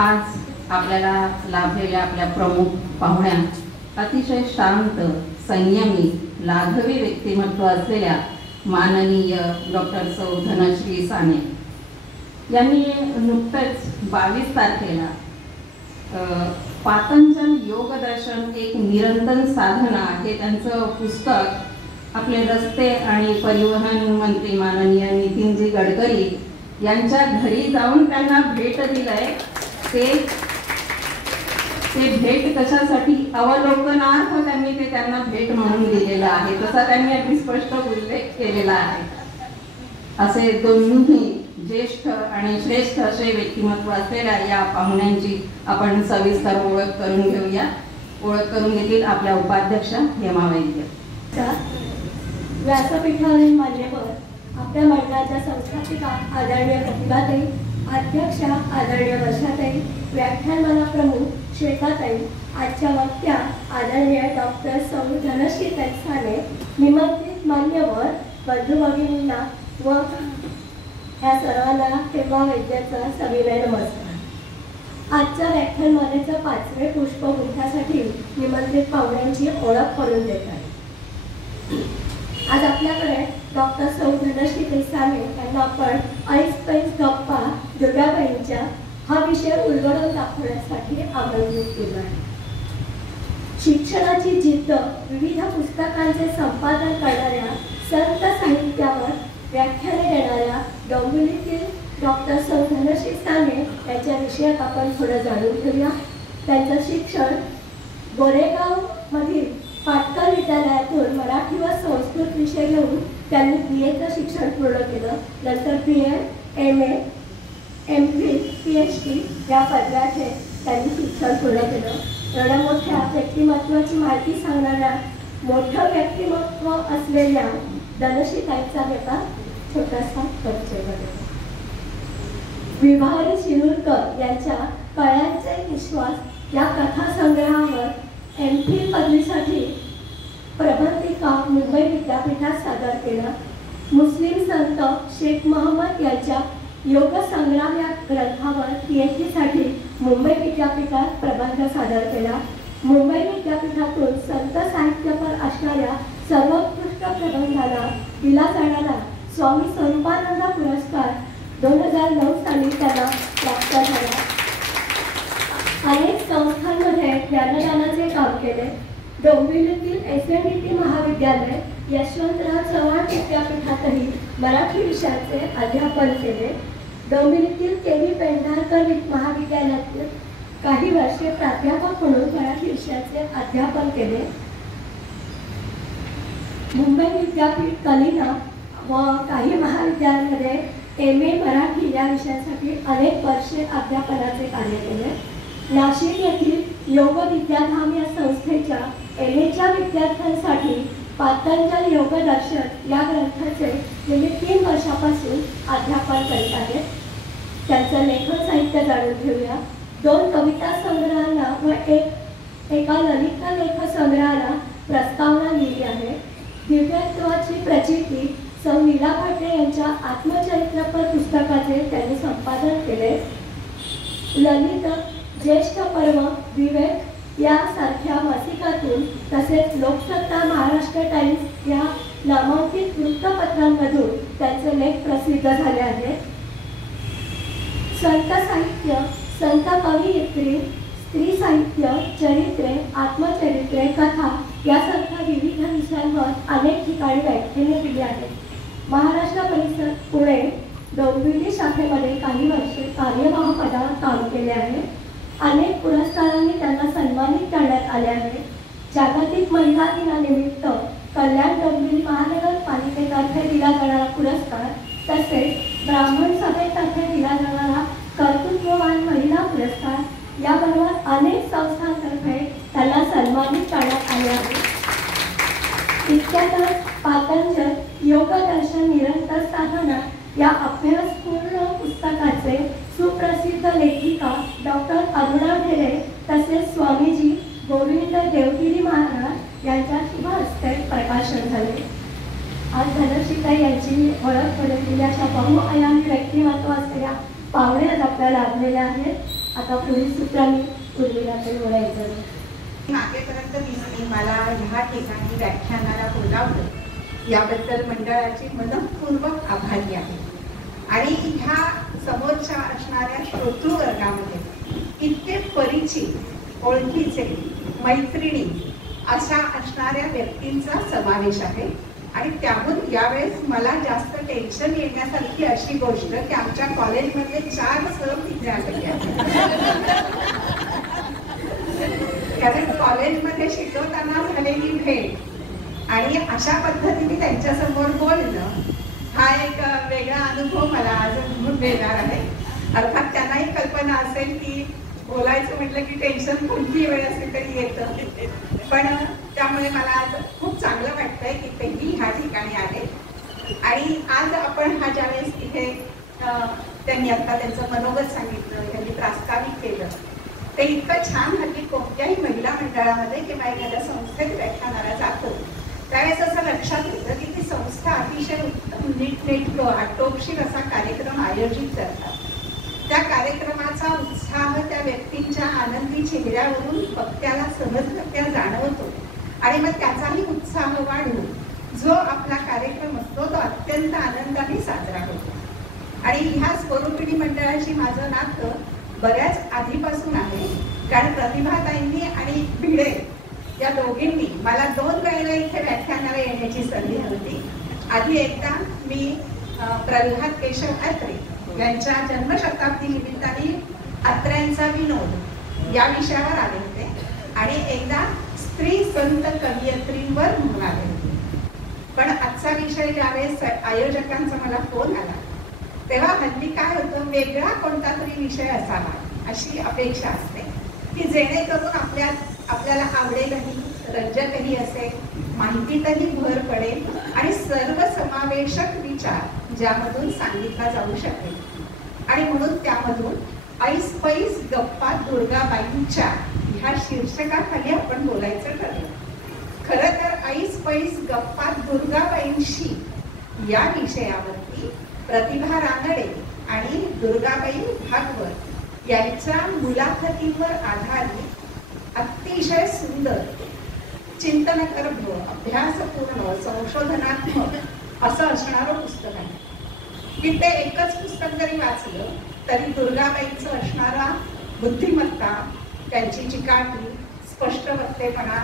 आज आपल्याला लाभलेल्या आपल्या प्रमुख पाहुण्या अतिशय शांत, संयमी, लाघवी व्यक्तिमत्व असलेल्या माननीय डॉक्टर सौ धनश्री साने यांनी नुकतेच 22 तारखेला पातंजल योग दर्शन एक निरंतर साधना हे त्यांचं पुस्तक आपले रस्ते आणि परिवहन मंत्री माननीय नितीनजी गडकरी यांच्या घरी जाऊन त्यांना भेट दिलंय। ते भेट कशासाठी अवलोकनार्थ त्यांनी ते त्यांना भेट म्हणून दिलेलं आहे, तसा त्यांनी अगदी स्पष्ट उल्लेख केलेला आहे। असे दोन्ही ज्येष्ठ आणि श्रेष्ठ असे व्यक्तिमत्व असलेल्या या पाहुण्यांची आपण सविस्तर ओळख करून घेऊया। ओळख करून घेतील आपल्या उपाध्यक्षा हेमा वैद्य। व्यासपीठावरील मान्यवर, आपल्या मंडळाच्या संस्थापिका आदरणीय प्रतिभाताई, अध्यक्षा आदरणीय वर्षाताई, व्याख्यानमाला प्रमुख श्वेताताई, आजच्या वक्त्या आदरणीय डॉक्टर सौ धनश्री साने, निमंत्रित मान्यवर, बंधू भगिनींना व ह्या सर्वांना हेमा वैद्याचा सविनय नमस्कार। आजच्या व्याख्यानमालेचं 5वे पुष्प गुंफासाठी निमंत्रित पाहुण्यांची ओळख करून देत आहे। आज आपल्याकडे डॉक्टर सौ धनश्री साने यांना आपण ऐस गप्पा दुर्गाबाईंच्या हा विषय उलगडून दाखवण्यासाठी आमंत्रित केलं आहे। शिक्षणाची जिद्द, विविध पुस्तकांचे संपादन करणाऱ्या, संत साहित्यावर व्याख्याने देणाऱ्या डोंबिवलीतील डॉक्टर सौ धनश्री साने यांच्या विषयात आपण थोडं जाणून घेऊया। त्यांचं शिक्षण गोरेगाव मधील पाटकर विद्यालयातून मराठी व संस्कृत विषय घेऊन त्यांनी BAचं शिक्षण पूर्ण केलं। नंतर BA, MA, MPhil, PhD या पदव्याचे त्यांनी शिक्षण पूर्ण केलं। एवढ्या मोठ्या व्यक्तिमत्वाची माहिती सांगणाऱ्या मोठं व्यक्तिमत्व असलेल्या धनश्री ताईंचा एका छोटासा परिचय बघा। विभावरी शिरूरकर यांच्या कळ्यांचे विश्वास या कथासंग्रहावर MPhil पदवीसाठी प्रबंधिका मुंबई विद्यापीठात सादर केला। मुस्लिम संत शेख महम्मद यांच्या योग संग्राम या ग्रंथावर PhD साठी मुंबई विद्यापीठात प्रबंध सादर केला। मुंबई विद्यापीठातून संत साहित्यपर असणाऱ्या सर्वोत्कृष्ट प्रबंधाला दिला जाणारा स्वामी स्वरूपानंद पुरस्कार 2009 साली त्यांना प्राप्त झाला। अनेक संस्थांमध्ये ज्ञानदानाचे काम केले। डोंबिवलीतील SNDT महाविद्यालय, यशवंतराव चव्हाण विद्यापीठातही मराठी विषयाचे अध्यापन केले। डोंबिवलीतील KV पेंढारकर महाविद्यालयातील काही वर्षे प्राध्यापक म्हणून मराठी विषयाचे अध्यापन केले। मुंबई विद्यापीठ, कलिना व काही महाविद्यालयांमध्ये MA मराठी या विषयासाठी अनेक वर्षे अध्यापनाचे कार्य केले। नाशिक येथील योग विद्याधाम या संस्थेच्या MAच्या विद्यार्थ्यांसाठी पातंजल योग दर्शन या ग्रंथाचे गेली 3 वर्षापासून अध्यापन करीत आहेत। त्यांचं लेखन साहित्य जाणून घेऊया। 2 कविता संग्रहांना व एका ललित लेख संग्रहाला प्रस्तावना लिहिली आहे। दिव्यत्वाची प्रचिती सौ नीला भटले यांच्या आत्मचरित्रपर पुस्तकाचे त्यांनी संपादन केले। ललित, ज्येष्ठ पर्व, विवेक यासारख्या मासिकातून तसेच लोकसत्ता, महाराष्ट्र टाइम्स या नामांकित वृत्तपत्रांमधून त्यांचे लेख प्रसिद्ध झाले आहेत। संत साहित्य, संत कवयित्री, स्त्री साहित्य, चरित्रे, आत्मचरित्रे, कथा यासारख्या विविध विषयांवर अनेक ठिकाणी व्याख्याने दिली आहेत। महाराष्ट्र परिसर, पुणे, डोंबिवली शाखेमध्ये काही वर्षे कार्यवाह पदावर काम केले आहे। अनेक पुरस्कारांनी त्यांना सन्मानित करण्यात आले आहे। जागतिक महिला दिनानिमित्त कल्याण डोंबिवली महानगरपालिकेतर्फे दिला जाणारा पुरस्कार, तसेच ब्राह्मण सभेतर्फे दिला जाणारा कर्तृत्ववान महिला पुरस्कार याबरोबर अनेक संस्थांतर्फे त्यांना सन्मानित करण्यात आले आहे। इतक्यातच पातंजल योग दर्शन निरंतर साधना या अभ्यासपूर्ण पुस्तकाचे सुप्रसिद्ध लेखिका डॉक्टर अरुणा ढेरे तसेच स्वामीजी गोविंद देवगिरी महाराज यांच्या शुभ हस्ते प्रकाशन झाले। आज धनश्रीताई यांची ओळख करून दिली अशा बहुआयामी व्यक्तिमत्व असलेल्या पाहुणे आज आपल्याला लाभलेल्या आहेत। आता पुढील सूत्रांनी उर्मिलाताई बोलायचं. मागेपर्यंत दिसली मला ह्या ठिकाणी व्याख्यानाला बोलावलं याबद्दल मंडळाची मनःपूर्वक आभारी आहे. आणि ह्या समोरच्या असणाऱ्या श्रोतृवर्गामध्ये इतके परिचित, ओळखीचे, मैत्रिणी अशा असणाऱ्या व्यक्तींचा समावेश आहे. आणि त्याहून यावेळेस मला जास्त टेन्शन येण्यासारखी अशी गोष्ट की आमच्या कॉलेजमध्ये 4 सर तिथे आलेले आहेत. कारण कॉलेजमध्ये शिकवताना झालेली भेट आणि अशा पद्धतीने त्यांच्यासमोर बोलणं हा एक वेगळा अनुभव मला अजून मिळणार आहे. अर्थात त्यांनाही कल्पना असेल की बोलायचं म्हटलं की टेन्शन कोणती वेळ असेल तरी येतं, पण त्यामुळे मला आज खूप चांगलं वाटतंय की तेही ह्या ठिकाणी आले. आणि आज आपण हा ज्यावेळेस इथे त्यांनी आता त्यांचं मनोगत सांगितलं, त्यांनी प्रास्ताविक केलं, ते इतकं छान हल्ली कोणत्याही महिला मंडळामध्ये किंवा एखाद्या संस्थेत व्याख्यानाला जातो त्यावेळेस असं लक्षात येतं की ती संस्था अतिशय उत्तम नीटनेटकं आटोपशीर असा कार्यक्रम आयोजित करतात. त्या कार्यक्रमाचा उत्साह त्या व्यक्तींच्या आनंदी चेहऱ्यावरून वक्त्याला सहजरित्या जाणवतो आणि मग त्याचाही उत्साह वाढून जो आपला कार्यक्रम असतो तो अत्यंत आनंदाने साजरा होतो. आणि ह्या स्वरूपिणी मंडळाशी माझं नातं बऱ्याच आधीपासून आहे. कारण प्रतिभाताईंनी आणि भिडे या दोघींनी मला 2 वेळेला इथे व्याख्यानाला येण्याची संधी होती. आधी एकदा मी प्रल्हाद केशव अत्रे यांच्या जन्मशताब्दी निमित्ताने अत्र्यांचा विनोद या विषयावर आले होते आणि एकदा स्त्री संत कवयित्रींवर म्हणून आले होते. पण आजचा विषय ज्यावेळेस आयोजकांचा मला फोन आला तेव्हा हल्ली काय होतं, वेगळा कोणता तरी विषय असावा अशी अपेक्षा असते की जेणेकरून आपल्याला आवडेलही, रंजकही असेल, माहितीतही भर पडेल आणि सर्वसमावेशक विचार ज्यामधून सांगितला जाऊ शकेल. आणि म्हणून त्यामधून ऐस पैस गप्पा दुर्गाबाईंच्या ह्या शीर्षकाखाली आपण बोलायचं ठरलं. खरं तर ऐस पैस गप्पा दुर्गाबाईंशी या विषयावरती प्रतिभा रानडे आणि दुर्गाबाई भागवत यांच्या मुलाखतींवर आधारित अतिशय सुंदर, चिंतनगर्भ, अभ्यासपूर्ण, संशोधनात्मक असं असणारं पुस्तक आहे. की ते एकच पुस्तक जरी वाचलं तरी दुर्गाबाईंचं असणारा बुद्धिमत्ता, त्यांची चिकाटी, स्पष्ट वक्तेपणा,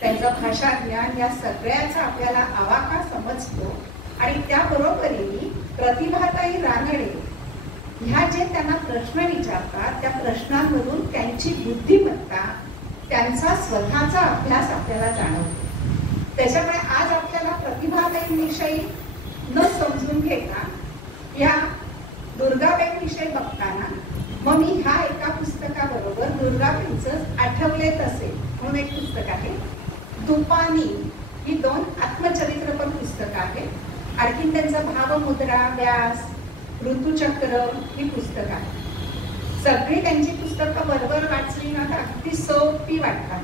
त्यांचं भाषा ज्ञान या सगळ्याचा आपल्याला आवाका समजतो. आणि त्याबरोबरीने प्रतिभाताई रानडे ह्या जे त्यांना प्रश्न विचारतात त्या प्रश्नांवरून त्यांची बुद्धिमत्ता, त्यांचा स्वतःचा अभ्यास आपल्याला जाणवतो. त्याच्यामुळे आज आपल्याला प्रतिभाताईंविषयी न समजून घेता या दुर्गाबाईंविषयी बघताना मग मी ह्या एका पुस्तकाबरोबर दुर्गाबाईंचं आठवले तसे म्हणून एक पुस्तक आहे, दुपानी ही 2 आत्मचरित्रपर पुस्तकं आहेत. आणखी त्यांचं भावमुद्रा, व्यास, ऋतुचक्र ही पुस्तकं आहेत. सगळी त्यांची पुस्तकं बरोबर वाचली ना तर अगदी सोपी वाटतात,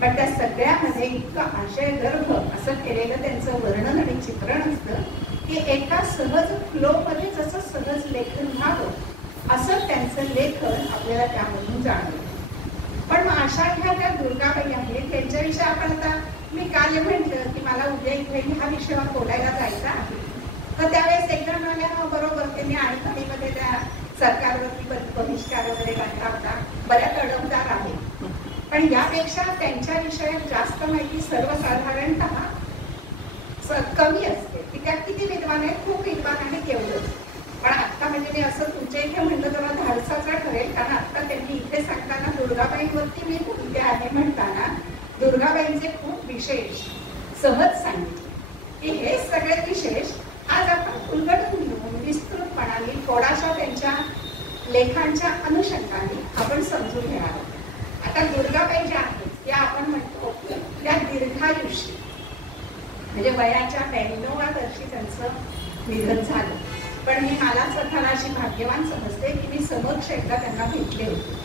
पण त्या सगळ्यामध्ये इतकं आशयगर्भ असं केलेलं त्यांचं वर्णन आणि चित्रण असतं की एका सहज फ्लोमध्ये जसं सहज लेखन व्हावं असं त्यांचं लेखन आपल्याला त्यामधून जाणवतं. पण मग अशा ह्या ज्या दुर्गाबाई आहेत त्यांच्याविषयी आपण आता मी काल म्हटलं की मला उद्या इथे ह्या विषयावर बोलायला जायचं आहे, तर त्यावेळेस एकदा म्हणाल्या बरोबर त्यांनी आणखीमध्ये त्या सरकारवरती बहिष्कार वगैरे घातला होता, बऱ्याच अडवदार आहे. पण यापेक्षा त्यांच्या विषयात जास्त माहिती सर्वसाधारणतः कमी असते की त्या किती विद्वान आहेत, खूप विद्वान आहेत एवढंच. पण आता म्हणजे मी असं तुमच्या इथे म्हणलं तेव्हा धाडसाचा ठरेल, कारण आता त्यांनी इथे सांगताना दुर्गाबाईंवरती मी बोलते आहे म्हणताना दुर्गाबाईंचे खूप विशेष सहज सांगितले की हे सगळे विशेष आज आपण उलगडून घेऊन विस्तृतपणाने थोडाशा त्यांच्या लेखांच्या अनुषंगाने आपण समजून घेणार आहोत. आता दुर्गाबाई ज्या आहेत त्या आपण म्हणतो त्या दीर्घायुष्य म्हणजे वयाच्या 92व्या वर्षी त्यांचं निधन झालं. पण मी मला स्वतःला अशी भाग्यवान समजते की मी समक्ष एकदा त्यांना भेटले होते.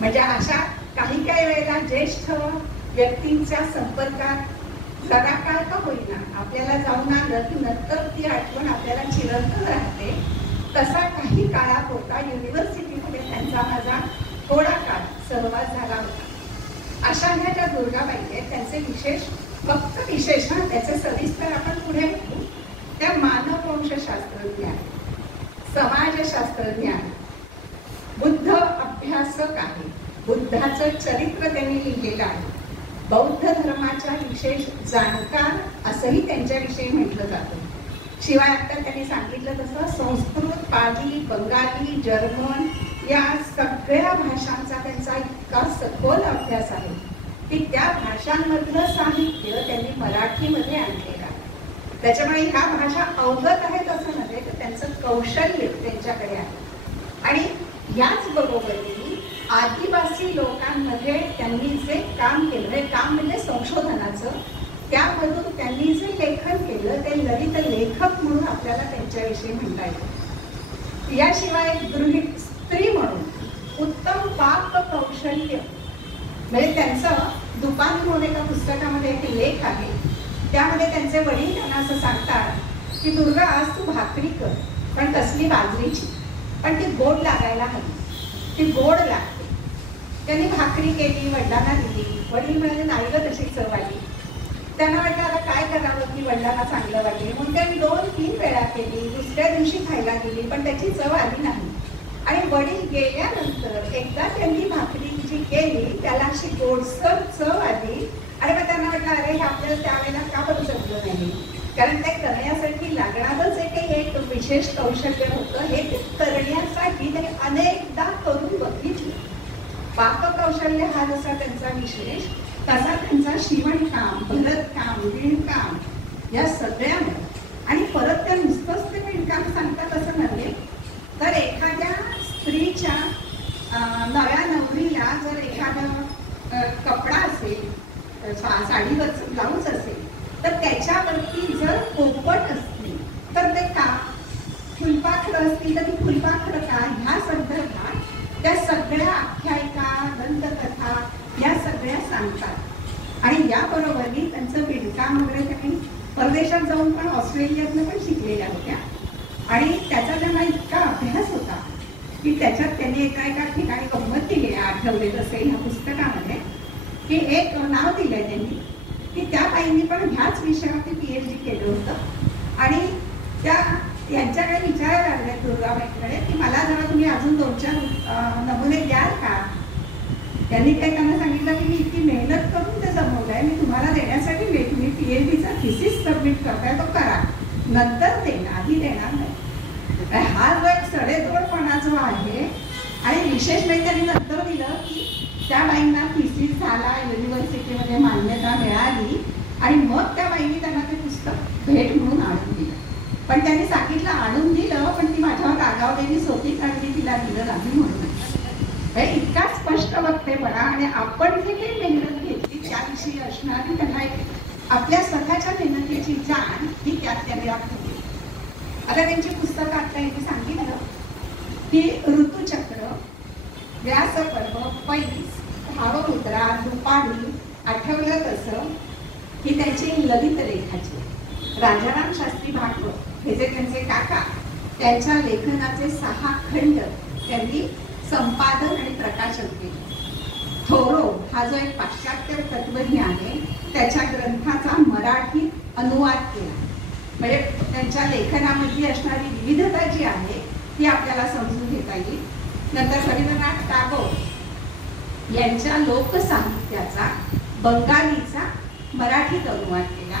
म्हणजे अशा काही वेळेला ज्येष्ठ व्यक्तींच्या संपर्कात जरा काळ का होईना आपल्याला जाऊन आलं की नंतर ती आठवण आपल्याला चिरंतन राहते तसा काही काळापुरता युनिव्हर्सिटीमध्ये त्यांचा माझा थोडा काळ सहवास झाला होता. अशा ह्या ज्या दुर्गाबाई आहेत त्यांचे विशेष, फक्त विशेष ना, त्याचे सविस्तर आपण पुढे बघू. त्या मानववंशशास्त्रज्ञ आहेत, समाजशास्त्रज्ञ आहेत, बुद्ध अभ्यासक आहे, बुद्धाचं चरित्र त्यांनी लिहिलेलं आहे, बौद्ध धर्माच्या विशेष जाणकार असंही त्यांच्याविषयी म्हटलं जातं. शिवाय आता त्यांनी सांगितलं तसं संस्कृत, पाली, बंगाली, जर्मन या सगळ्या भाषांचा त्यांचा इतका सखोल अभ्यास आहे की त्या भाषांमधलं साहित्य त्यांनी मराठीमध्ये आणलेलं आहे. त्याच्यामुळे ह्या भाषा अवगत आहेत असं नव्हे, तर त्यांचं कौशल्य त्यांच्याकडे आहे. आणि याच बरोबरीने आदिवासी लोकांमध्ये त्यांनी जे काम केलं, हे काम म्हणजे संशोधनाचं, त्यामधून त्यांनी जे लेखन केलं ते ललित लेखक म्हणून आपल्याला त्यांच्याविषयी म्हणता येतं. याशिवाय गृहिणी स्त्री म्हणून उत्तम पाक कौशल्य, म्हणजे त्यांचं दुपान म्हणून एका पुस्तकामध्ये एक लेख आहे, त्यामध्ये त्यांचे वडील त्यांना असं सांगतात की दुर्गा आज तू भाकरी कर, पण कसली बाजरीची, पण ती गोड लागायला हवी, ती गोड लागते. त्यांनी भाकरी केली, वडिलांना दिली, वडील म्हणाले नाही ग तशी चव आली. त्यांना वाटलं आता काय करावं की वडिलांना चांगलं वाटेल, म्हणून त्यांनी 2-3 वेळा केली, दुसऱ्या दिवशी खायला गेली, पण त्याची चव आली नाही. आणि वडील गेल्यानंतर एकदा त्यांनी भाकरी जी केली त्याला अशी गोडसर चव आली. आणि मग त्यांना वाटलं अरे हे आपल्याला त्यावेळेला का बरं जमलं नाही, कारण ते करण्यासाठी लागणारं जे काही एक विशेष कौशल्य होतं हे ते करण्यासाठी त्यांनी अनेकदा करून बघितलं. पाककौशल्य हा जसा त्यांचा विशेष, तसा त्यांचा शिवणकाम, भरतकाम, विणकाम या सगळ्यामध्ये. आणि परत त्या नुसतंच ते विणकाम सांगतात असं नव्हे, तर एखाद्या स्त्रीच्या नव्या नवरीला जर एखादा कपडा असेल, साडीवरचं ब्लाऊज असेल, तर त्याच्यावरती जर पोपट असतील तर ते का, फुलपाखरं असतील तर ती फुलपाखरं का, ह्या संदर्भात त्या सगळ्या आख्यायिका, दंतकथा या सगळ्या सांगतात. आणि याबरोबरही त्यांचं विणकाम वगैरे त्यांनी परदेशात जाऊन पण, ऑस्ट्रेलियातनं पण शिकलेल्या होत्या. आणि त्याचा त्यांना इतका अभ्यास होता की त्याच्यात त्यांनी एका ठिकाणी गंमत दिली, आठवले असेल ह्या पुस्तकामध्ये, की एक नाव दिलंय त्यांनी की त्या बाईंनी पण ह्याच विषयावरती PhD केलं होतं. आणि त्या यांच्याकडे विचारायला लागले दुर्गाबाईंकडे की मला जरा तुम्ही अजून 2-4 नमुने द्याल का. त्यांनी काय त्यांना सांगितलं की मी इतकी मेहनत करून ते जमवलंय, मी तुम्हाला देण्यासाठी तुम्ही PhDचा थिसिस सबमिट करताय तो करा, नंतर देणार, आधी देणार नाही. हा जो एक सडेतोडपणा जो आहे. आणि विशेष म्हणजे त्यांनी नंतर दिलं की त्या बाईंना थिसिस झाला, युनिव्हर्सिटीमध्ये मान्यता मिळाली, आणि मग त्या बाईंनी त्यांना ते पुस्तक भेट म्हणून आणून दिलं. पण त्यांनी सांगितलं आणून दिलं, पण ती माझ्यावर रागावलेलीच होती कारण मी तिला दिलं नाही म्हणून. इतका स्पष्ट वक्तेपणा. आणि आपण जे काही मेहनत घेतली त्याविषयी असणारी त्यांना एक आपल्या स्वतःच्या मेहनतीची जाण ही त्यात त्यांनी दाखवली. आता त्यांची पुस्तकं आता यांनी सांगितलं की ऋतुचक्र, व्यासपर्व, पैस, भावमुद्रा, दुपारी, आठवलं तसं ही त्यांची ललित लेखाची. राजाराम शास्त्री भागवत हे जे त्यांचे काका, त्यांच्या लेखनाचे 6 खंड त्यांनी संपादन आणि प्रकाशन केलं. थोरो हा जो एक पाश्चात्य तत्वज्ञ आहे त्याच्या ग्रंथाचा मराठी अनुवाद केला. म्हणजे त्यांच्या लेखनामध्ये असणारी विविधता जी आहे ती आपल्याला समजून घेता येईल. नंतर रवींद्रनाथ टागोर यांच्या लोकसाहित्याचा बंगालीचा मराठीत अनुवाद केला.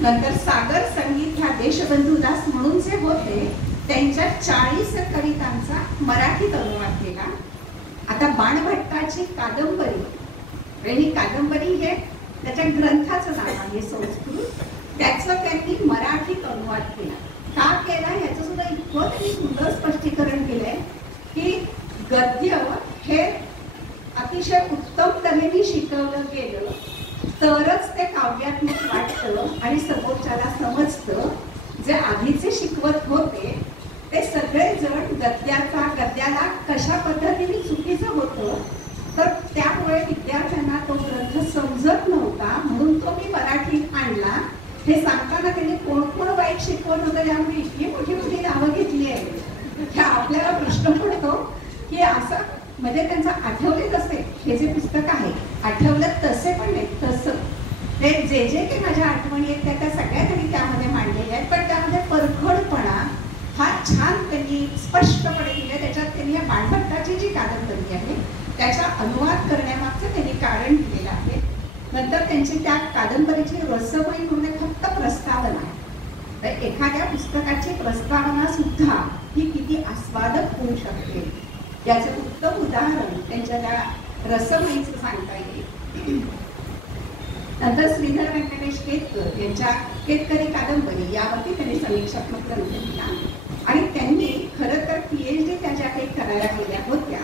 नंतर सागर संगीत ह्या देशबंधुदास म्हणून जे होते त्यांच्या 40 कवितांचा मराठीत अनुवाद केला. आता बाणभट्टाची कादंबरी, ही कादंबरी हे त्याच्या ग्रंथाचं नाव आहे संस्कृत, त्याचं त्यांनी मराठीत अनुवाद केला. का केला ह्याचं सुद्धा इतकं त्यांनी सुंदर स्पष्टीकरण केलंय की गद्य हे अतिशय उत्तम तऱ्हेने शिकवलं गेलं तरच ते काव्यात्मक वाटतं आणि समोरच्याला समजतं. जे आधीचे शिकवत होते ते सगळेजण गद्याला कशा पद्धतीने चुकीचं होतं, तर त्यामुळे विद्यार्थ्यांना तो ग्रंथ समजत नव्हता, म्हणून तो मी मराठीत आणला. हे सांगताना त्यांनी कोण कोण वाईट शिकवत होतं यामुळे इतकी मोठी मोठी नावं घेतली आहे. म्हणजे त्यांचं आठवले तसे हे जे पुस्तक आहे, आठवलं तसे पण नाही तसं, हे जे जे काही माझ्या आठवणी आहेत त्या सगळ्या त्यांनी त्यामध्ये मांडलेल्या आहेत, पण त्यामध्ये परखडपणा हा छान त्यांनी स्पष्टपणे दिला. त्याच्यात त्यांनी या बाणभट्टाची जी कादंबरी आहे त्याचा अनुवाद करण्यामागचं त्यांनी कारण दिलेलं आहे. नंतर त्यांची त्या कादंबरीची रसवई म्हणून फक्त प्रस्तावना आहे. तर एखाद्या पुस्तकाची प्रस्तावना सुद्धा ही किती आस्वादक होऊ शकते याचं उत्तम उदाहरण त्यांच्या त्या रसवईचं सांगता येईल. नंतर श्रीधर व्यंकटेश केतकर यांच्या केतकरी कादंबरी यावरती त्यांनी समीक्षात्मक ग्रंथ लिहिला आणि त्यांनी खरं तर PhD त्या ज्या काही करायला गेल्या होत्या,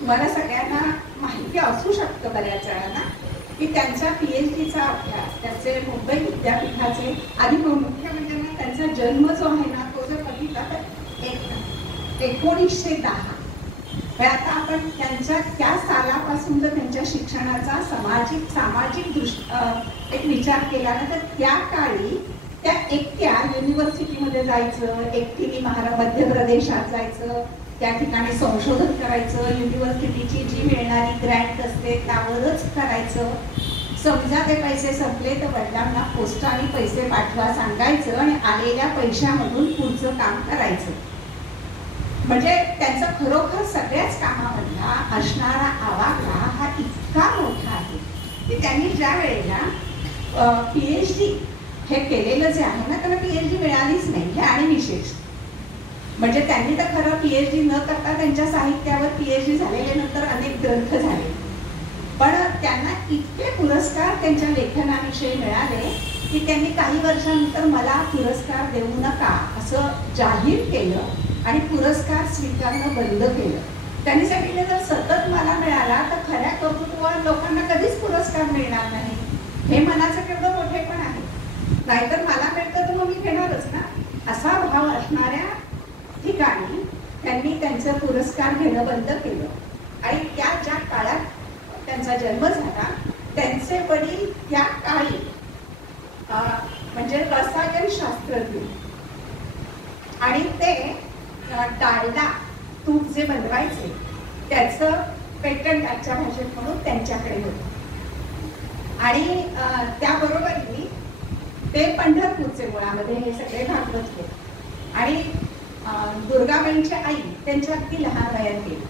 तुम्हाला सगळ्यांना माहिती असू शकतं बऱ्याच जणांना की त्यांच्या PhDचा अभ्यास त्याचे मुंबई विद्यापीठाचे आधी मुख्य म्हणजे त्यांचा जन्म जो आहे ना तो जर बघितला तर 1910. आता आपण त्यांच्या त्या सालापासून जर त्यांच्या शिक्षणाचा सामाजिक एक विचार केला ना तर त्या काळी त्या एकट्या युनिव्हर्सिटीमध्ये जायचं, एकटीने मध्य प्रदेशात जायचं, त्या ठिकाणी संशोधन करायचं, युनिव्हर्सिटीची जी मिळणारी ग्रँट असते त्यावरच करायचं. समजा ते पैसे संपले तर वडिलांना पोस्टाने पैसे पाठवा सांगायचं आणि आलेल्या पैशामधून पुढचं काम करायचं. म्हणजे त्यांचा खरोखर सगळ्याच कामामधला असणारा आवाका हा इतका मोठा आहे की त्यांनी ज्या वेळेला PhD हे केलेलं जे आहे ना त्यांना PhD मिळालीच नाही हे आणि विशेष. म्हणजे त्यांनी तर खरं PhD न करता त्यांच्या साहित्यावर PhD झालेले नंतर अनेक ग्रंथ झाले, पण त्यांना इतके पुरस्कार त्यांच्या लेखनाविषयी मिळाले की त्यांनी काही वर्षानंतर मला पुरस्कार देऊ नका असं जाहीर केलं आणि पुरस्कार स्वीकारणं बंद केलं. त्यांनी सांगितलं जर सतत मला मिळाला तर खऱ्या कर्तृत्ववान लोकांना कधीच पुरस्कार मिळणार नाही. हे मनाचं केवढं मोठेपण आहे. नाहीतर मला मिळतं तर मग मी घेणारच ना, असा भाव असणाऱ्या ठिकाणी त्यांनी त्यांचं पुरस्कार घेणं बंद केलं. आणि त्या ज्या काळात त्यांचा जन्म झाला त्यांचे वडील त्या काळी म्हणजे रसायनशास्त्रज्ञ आणि ते डालडा तूप जे बनवायचे त्याचं पेटंट आजच्या भाषेत म्हणून त्यांच्याकडे होतं. आणि त्याबरोबरही ते पंढरपूरचे मुळामध्ये हे सगळे भागवत होते. आणि दुर्गाबाईंची आई त्यांच्या अगदी लहान वयात गेली.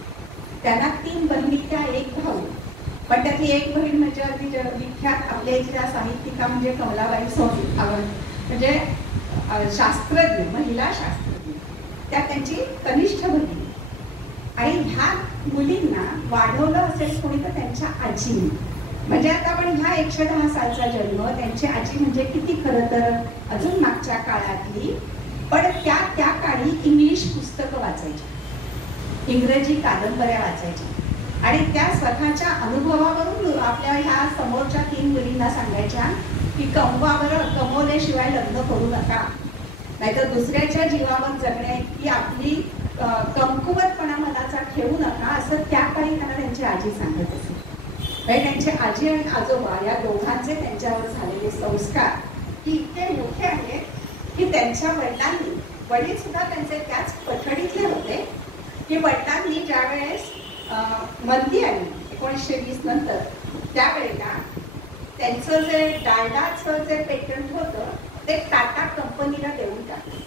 त्यांना 3 बहिणी त्या 1 भाऊ, पण त्यातली एक बहीण म्हणजे अगदी विख्यात आपल्या इथल्या साहित्यिका म्हणजे कमलाबाई सोनी म्हणजे शास्त्रज्ञ, महिला शास्त्रज्ञ, त्या त्यांची कनिष्ठ बहीण. आणि ह्या मुलींना वाढवलं असेल कोणी तर त्यांच्या आजीने. म्हणजे आता आपण ह्या 110 सालचा जन्म, त्यांची आजी म्हणजे किती खरं तर अजून मागच्या काळातली, पण त्या काळी इंग्लिश पुस्तकं वाचायची, इंग्रजी कादंबऱ्या वाचायच्या आणि त्या स्वतःच्या अनुभवावरून आपल्या ह्या समोरच्या 3 मुलींना सांगायच्या की कमवल्याशिवाय लग्न करू नका, नाहीतर दुसऱ्याच्या जीवावर जगण्याची आपली कमकुवतपणा मनाचा ठेवू नका, असं त्या काळी त्यांना त्यांची आजी सांगत असे. त्यांचे आजी आणि आजोबा या दोघांचे त्यांच्यावर झालेले संस्कार की इतके मोठे आहेत की त्यांच्या वडील सुद्धा त्यांचे त्याच पठडीतले होते की वडिलांनी ज्या वेळेस मंदी आली 1920 नंतर, त्यावेळेला त्यांचं जे डालडाचं जे पेटंट होतं ते टाटा कंपनीला देऊन टाकलं.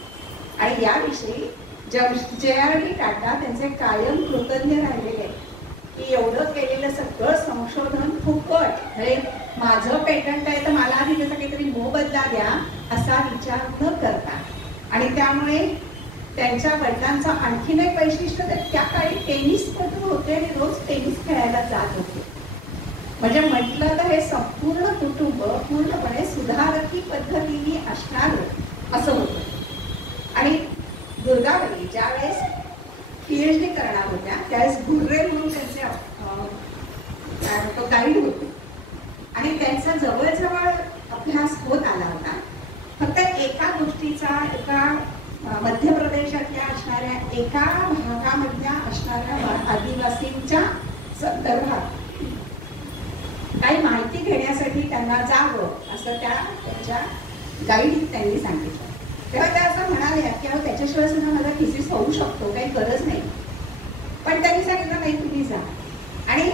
आणि याविषयी JRD टाटा त्यांचे कायम कृतज्ञ राहिलेले की एवढं केलेलं सगळं संशोधन फुकट, हे माझं पेटंट आहे तर मला आधी त्याचा काहीतरी मोबदला द्या असा विचार न करता. आणि त्यामुळे त्यांच्या वडिलांचं आणखीन एक वैशिष्ट्य तर त्या काळी टेनिसपटू होते आणि रोज टेनिस खेळायला जात होते. म्हणजे म्हटलं तर हे संपूर्ण कुटुंब पूर्णपणे सुधारकी पद्धतीने असणारं असं होतं. आणि दुर्गाबाई ज्या वेळेस PhD करणार होत्या त्यावेळेस घुर्रे म्हणून त्यांचे गाईड होते आणि त्यांचा जवळजवळ अभ्यास होत आला होता. फक्त एका गोष्टीचा, एका मध्य प्रदेशातल्या असणाऱ्या एका भागामधल्या असणाऱ्या आदिवासींच्या संदर्भात काही माहिती घेण्यासाठी त्यांना जावं असं त्यांच्या गाईड त्यांनी सांगितलं. तेव्हा त्या असं म्हणाल्या की त्याच्याशिवाय सुद्धा माझा थिसिस होऊ शकतो, काही गरज नाही. पण त्यांनी सांगितलं नाही तुम्ही जा. आणि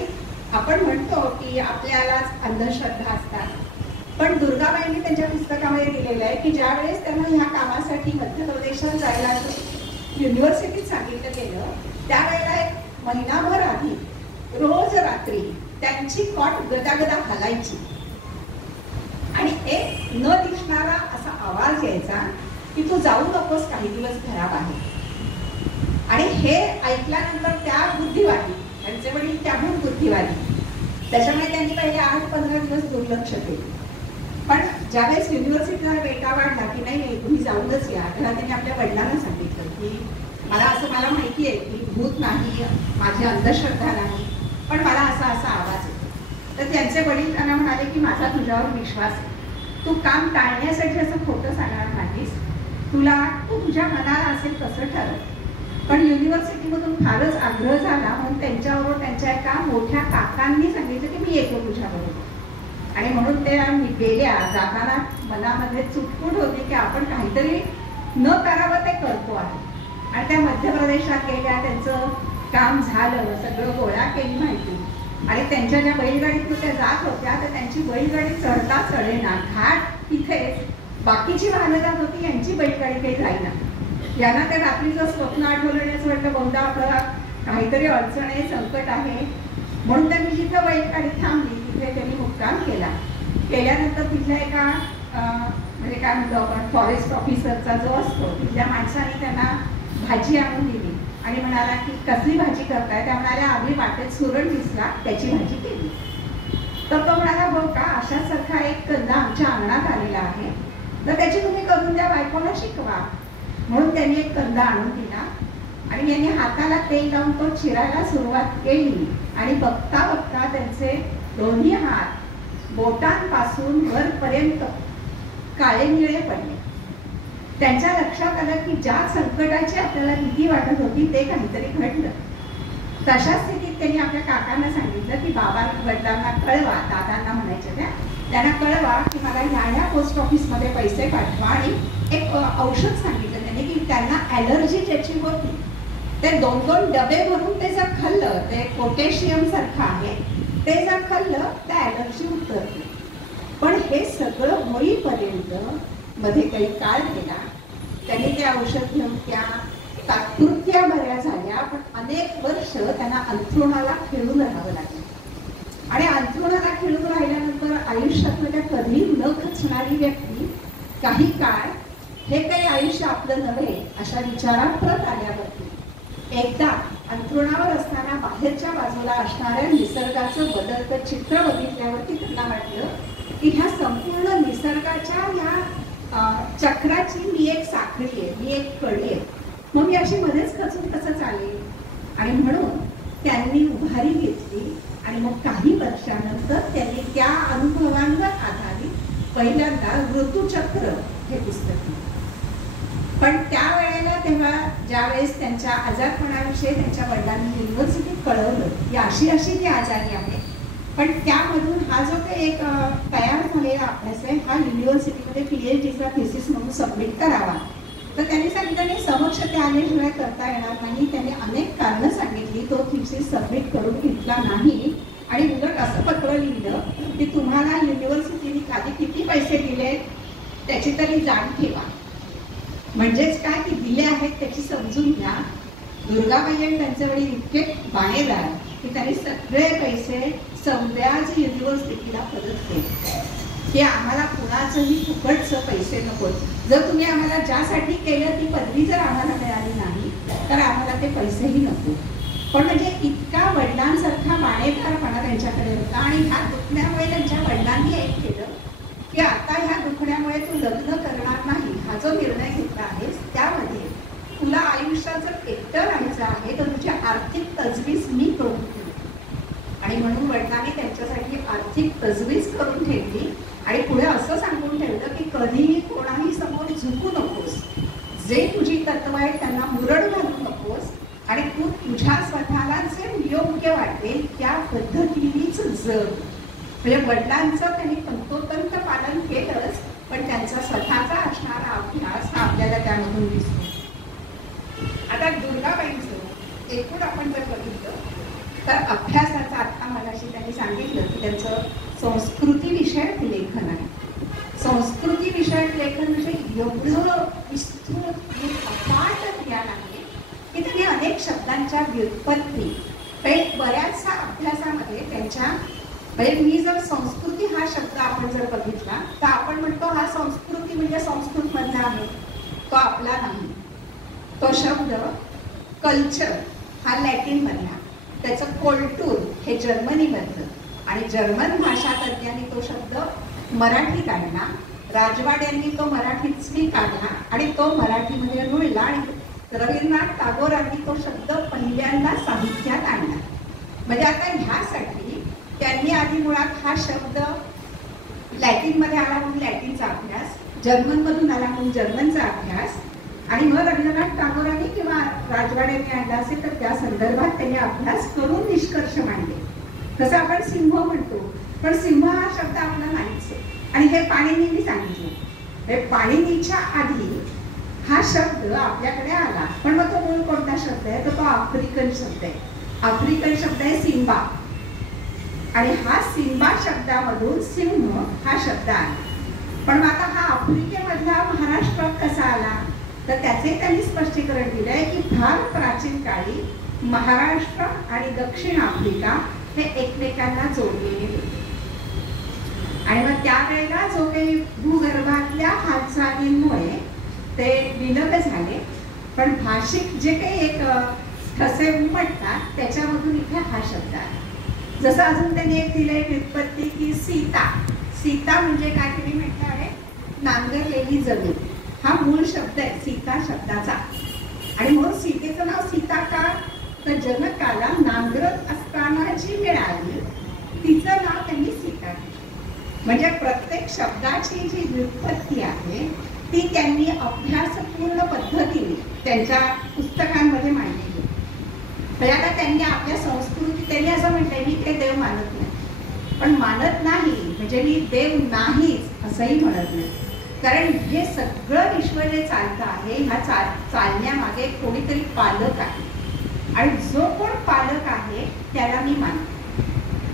आपण म्हणतो की आपल्यालाच अंधश्रद्धा असतात, पण दुर्गाबाईंनी त्यांच्या पुस्तकामध्ये दिलेलं आहे की ज्या वेळेस त्यांना ह्या कामासाठी मध्य प्रदेशात जायला युनिव्हर्सिटीत सांगितलं गेलं, त्यावेळेला एक महिनाभर आधी रोज रात्री त्यांची कॉट गदागदा हलायची आणि एक न दिसणारा असा आवाज यायचा की तू जाऊ नकोस काही दिवस घराबाहेर. आणि हे ऐकल्यानंतर त्या बुद्धिवादी, त्यांचे वडील त्याहून बुद्धिवादी, त्याच्यामुळे त्यांनी पहिले 8-15 दिवस दुर्लक्ष केले. पण ज्यावेळेस युनिव्हर्सिटीचा बेटा वाढला की नाही तुम्ही जाऊनच या, तेव्हा त्यांनी आपल्या वडिलांना सांगितलं की मला माहिती आहे की भूत नाही, माझी अंधश्रद्धा नाही, पण मला असा आवाज येतो. तर त्यांचे वडील त्यांना म्हणाले की माझा तुझ्यावर विश्वास आहे, तू काम टाळण्यासाठी असं खोटं सांगणार नाहीस, तू तुझ्या मनाला असेल तसं ठरव. पण युनिव्हर्सिटीमधून फारच आग्रह झाला म्हणून त्यांच्याबरोबर त्यांच्या एका मोठ्या काकांनी सांगितलं की मी येतो तुझ्याबरोबर. आणि म्हणून त्या गेल्या. जाताना मनामध्ये चुटपुट होती की आपण काहीतरी न करावं ते करतो आहे. आणि त्या मध्य प्रदेशात गेल्या, त्यांचं काम झालं, सगळं गोळा केली माहिती. आणि त्यांच्या ज्या बैलगाडीतून त्या जात होत्या तर त्यांची बैलगाडी चढता चढेना, घाट तिथेच बाकीची वाहनं जात होती, यांची बैलगाडी काही जाईना. यांना त्या रात्रीचं स्वप्न आठवलं, असं वाटतं बहुधा आपल्याला काहीतरी अडचण आहे, संकट आहे. म्हणून त्यांनी जिथं बैलगाडी थांबली तिथे त्यांनी मुक्काम केल्यानंतर तिथल्या एका म्हणजे काय म्हणतो आपण फॉरेस्ट ऑफिसरचा जो असतो, तिथल्या माणसाने त्यांना भाजी आणून दिली आणि म्हणाला की कसली भाजी करताय? त्या म्हणाल्या आम्ही वाटेत सुरण दिसला त्याची भाजी केली. तर तो म्हणाला हो का, अशासारखा एक कंदा आमच्या अंगणात आलेला आहे, तर त्याची तुम्ही करून द्या, बायकोला शिकवा. म्हणून त्यांनी एक कंदा आणून दिला आणि यांनी हाताला तेल लावून तो चिरायला सुरुवात केली. आणि बघता बघता त्यांचे दोन्ही हात बोटांपासून वरपर्यंत काळे निळे पडले. त्यांच्या लक्षात आलं की ज्या संकटाची आपल्याला भीती वाटत होती ते काहीतरी घडलं. तशा स्थितीत त्यांनी आपल्या काकांना सांगितलं की वडिलांना कळवा, दादांना म्हणायचे त्यांना कळवा की मला ह्या पोस्ट ऑफिसमध्ये पैसे पाठवा. आणि एक औषध सांगितलं त्यांनी की त्यांना ॲलर्जी ज्याची होती ते 2-2 डबे भरून ते जर खाल्लं, ते पोटॅशियम सारखं आहे, ते जर खाल्लं तर ॲलर्जी उतरते. पण हे सगळं होईपर्यंत मध्ये काही काळ गेला. त्यांनी ते औषध घेऊन त्या तात्पुरत्या बऱ्या झाल्या, पण अनेक वर्ष त्यांना अंथरुणाला खेळून राहावं लागलं. आणि अंथरुणाला खेळून राहिल्यानंतर आयुष्यातलं त्या कधी न खचणारी व्यक्ती काही काळ हे काही आयुष्य आपलं नव्हे अशा विचारात परत आल्यावरती एकदा अंथरुणावर असताना बाहेरच्या बाजूला असणाऱ्या निसर्गाचं बदलतं चित्र बघितल्यावरती त्यांना वाटलं की ह्या संपूर्ण निसर्गाच्या ह्या चक्राची मी एक साखळी आहे, मी एक कडी आहे, मग मी अशी मध्येच खचून कसं चालेल. आणि म्हणून त्यांनी उभारी घेतली. आणि मग काही वर्षानंतर त्यांनी त्या अनुभवांवर आधारित पहिल्यांदा ऋतुचक्र हे पुस्तक. पण त्यावेळेला तेव्हा ज्यावेळेस त्यांच्या आजारपणाविषयी त्यांच्या वडिलांनी युनिव्हर्सिटीत कळवलं की अशी ती आजारी आहे, पण त्यामधून हा जो काही एक तयार झालेला अभ्यास आहे हा युनिव्हर्सिटीमध्ये PhDचा थिसिस म्हणून सबमिट करावा. तर त्यांनी सांगितलं नाही, समक्ष ते आल्याशिवाय करता येणार नाही. त्यांनी अनेक कारणं सांगितली, तो थिसिस सबमिट करून घेतला नाही. आणि उलट असं पत्र लिहिलं की तुम्हाला युनिव्हर्सिटीने खाली किती पैसे दिले त्याची तरी जाण ठेवा. म्हणजेच काय की दिले आहेत त्याची समजून घ्या. दुर्गाबाई आणि त्यांचे वडील इतके बाणेदार की त्यांनी सगळे पैसे सौंदर्याज युनिव्हर्सिटीला परत केले की आम्हाला कुणाचंही फुकटचं पैसे नको. जर तुम्ही आम्हाला ज्यासाठी केलं ती पदवी जर आम्हाला मिळाली नाही तर आम्हाला ते पैसेही नको. पण म्हणजे इतका वडिलांसारखा बाणेदारपणा त्यांच्याकडे होता. आणि ह्या दुखण्यामुळे त्यांच्या वडिलांनी एक केलं की आता ह्या दुखण्यामुळे तू लग्न करणार नाही हा जो निर्णय घेतला आहेस त्यामध्ये तुला आयुष्यात जर एकटं राहायचं आहे तर तुझी आर्थिक तजवीज मी करून ठेवली. आणि म्हणून वडिलांनी त्यांच्यासाठी आर्थिक तजवीज करून ठेवली. आणि पुढे असं सांगून ठेवलं की कधीही कोणाही समोर झुकू नकोस, जे तुझी तत्व आहेत त्यांना मुरड घालू नकोस, आणि तू तुझ्या स्वतःला जे योग्य वाटेल त्या पद्धतीनेच जग. म्हणजे वडिलांचं त्यांनी तंतोतंत पालन केलंच, पण त्यांचा स्वतःचा असणारा अभ्यास हा आपल्याला त्यामधून दिसतो. आता दुर्गाबाईंचं एकूण आपण जर बघितलं तर अभ्यासाचं आत्ता मगाशी त्यांनी सांगितलं की त्यांचं संस्कृती विषयक लेखन आहे. संस्कृती विषयक लेखन म्हणजे एवढं विस्तृत एक अफाट ज्ञान आहे की त्यांनी अनेक शब्दांच्या व्युत्पत्ती बऱ्याचशा अभ्यासामध्ये त्यांच्या म्हणजे मी जर संस्कृती हा शब्द आपण जर बघितला तर आपण म्हणतो हा संस्कृती म्हणजे संस्कृत मधला आहे, तो आपला नाही. तो शब्द कल्चर हा लॅटिन मधला, त्याचं कोल्टूर हे जर्मनी मधलं आणि जर्मन भाषा तज्ञांनी तो शब्द मराठी काढला. राजवाड यांनी तो मराठीत काढला आणि तो मराठीमध्ये रुळला आणि रवींद्रनाथ टागोरांनी तो शब्द पहिल्यांदा साहित्यात आणला. म्हणजे आता ह्यासाठी त्यांनी आधी मुळात हा शब्द लॅटिनमध्ये आला म्हणून लॅटिनचा अभ्यास, जर्मनमधून आला म्हणून जर्मनचा अभ्यास आणि मग रवींद्रनाथ टागोरांनी किंवा राजवाड यांनी आणला असेल तर त्या संदर्भात त्यांनी अभ्यास करून निष्कर्ष मांडले. तसं आपण सिंह म्हणतो, पण सिंह हा शब्द आपला नाहीच आहे आणि हे पाणिनींनी सांगितले. हे पाणिनीच्या आधी हा शब्द आपल्याकडे आला, पण मग तो मूळ कोणता शब्द आहे तर तो आफ्रिकन शब्द आहे. आफ्रिकन शब्द आहे सिम्बा आणि हा सिम्बा शब्दामधून सिंह हा शब्द आला. पण आता हा आफ्रिकेमधला महाराष्ट्रात कसा आला तर त्याचे त्यांनी स्पष्टीकरण दिलं आहे की फार प्राचीन काळी महाराष्ट्र आणि दक्षिण आफ्रिका हे एकमेकांना जोडलेले होते आणि मग त्यावेळेला जो काही भूगर्भातल्या हालचालींमुळे ते विलग झाले, पण भाषिक जे काही एक ठसे उमटतात त्याच्यामधून इथे हा शब्द आहे. जसं अजून त्यांनी एक दिलंय व्युत्पत्ती की सीता. सीता म्हणजे काय तुम्ही म्हटलं आहे नांगरलेली जमीन, हा मूळ शब्द आहे सीता शब्दाचा. आणि म्हणून सीतेचं नाव सीता का तर जनकाला नांगरत असताना जी मिळाली तिचं नाव त्यांनी सीता केलं. म्हणजे प्रत्येक शब्दाची जी व्युत्पत्ती आहे ती त्यांनी अभ्यासपूर्ण पद्धतीने त्यांच्या पुस्तकांमध्ये मांडली. म्हणजे आता त्यांनी आपल्या संस्कृती त्यांनी असं म्हटलंय मी ते देव मानत नाही, पण मानत नाही म्हणजे मी देव नाहीच असंही म्हणत नाही, कारण हे सगळं विश्व जे चालतं आहे ह्या चालण्यामागे कोणीतरी पालक आहे आणि जो कोण पालक आहे त्याला मी मानते.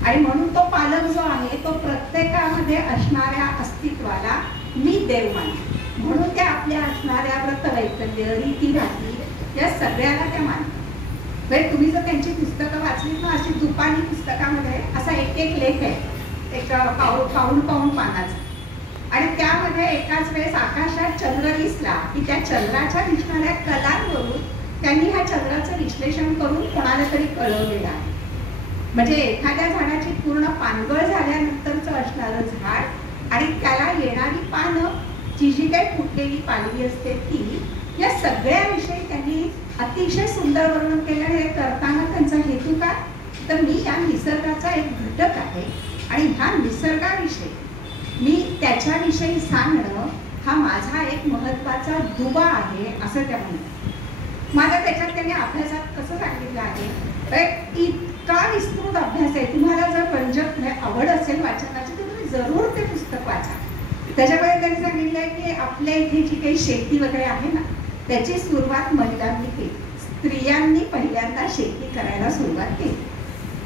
आणि म्हणून तो पालक जो आहे तो प्रत्येकामध्ये असणाऱ्या अस्तित्वाला मी देव मानते. म्हणून त्या आपल्या असणाऱ्या व्रतवैकल्य रीतीभाती या सगळ्याला त्या मानतात. म्हणजे तुम्ही जर त्यांची पुस्तकं वाचलीत ना अशी दुपानी पुस्तकामध्ये असा एक एक लेख आहे एक पाऊण पानाचा आणि त्यामध्ये एकाच वेळेस आकाशात चंद्र दिसला की त्या चंद्राच्या दिसणाऱ्या कलांवरून त्यांनी ह्या चंद्राचं विश्लेषण करून कोणाला तरी कळवलेलं आहे. म्हणजे एखाद्या झाडाची पूर्ण पानगळ झाल्यानंतरचं असणारं झाड आणि त्याला येणारी पानं जी जी काही फुटलेली पालवी असते ती या सगळ्याविषयी त्यांनी अतिशय सुंदर वर्णन केलं. हे करताना त्यांचा हेतू काय तर मी या निसर्गाचा एक घटक आहे आणि ह्या निसर्गाविषयी मी त्याच्याविषयी सांगणं हा माझा एक महत्त्वाचा दुवा आहे असं त्या म्हणतात. माझा त्याच्यात त्यांनी अभ्यासात कसं सांगितलं आहे इतका विस्तृत अभ्यास आहे. तुम्हाला जर रंजक आवड असेल वाचनाची तर तुम्ही जरूर ते पुस्तक वाचा. त्याच्यामध्ये त्यांनी सांगितलं आहे की आपल्या इथे जी काही शेती वगैरे आहे ना त्याची सुरुवात महिलांनी केली. स्त्रियांनी पहिल्यांदा शेती करायला सुरुवात केली,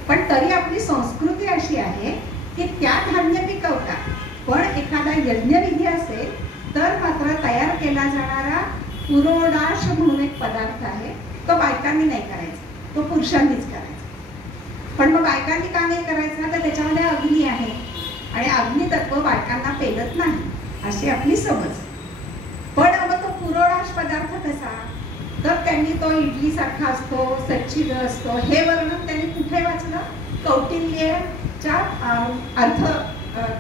पण तरी आपली संस्कृती अशी आहे की त्या धान्य पिकवतात, पण एखादा यज्ञविधी असेल तर मात्र तयार केला जाणारा पुरोडाश म्हणून एक पदार्थ आहे तो बायकांनी नाही करायचा, तो पुरुषांनीच करायचा. पण मग बायकांनी का नाही करायचा तर त्याच्यामध्ये अग्नी आहे आणि अग्नितत्व बायकांना पेलत नाही अशी आपली समज. पण मग तो पुरोडाश पदार्थ कसा तर त्यांनी तो इडली सारखा असतो, सच्चिद असतो हे वर्णन त्यांनी कुठे वाचलं कौटिल्यच्या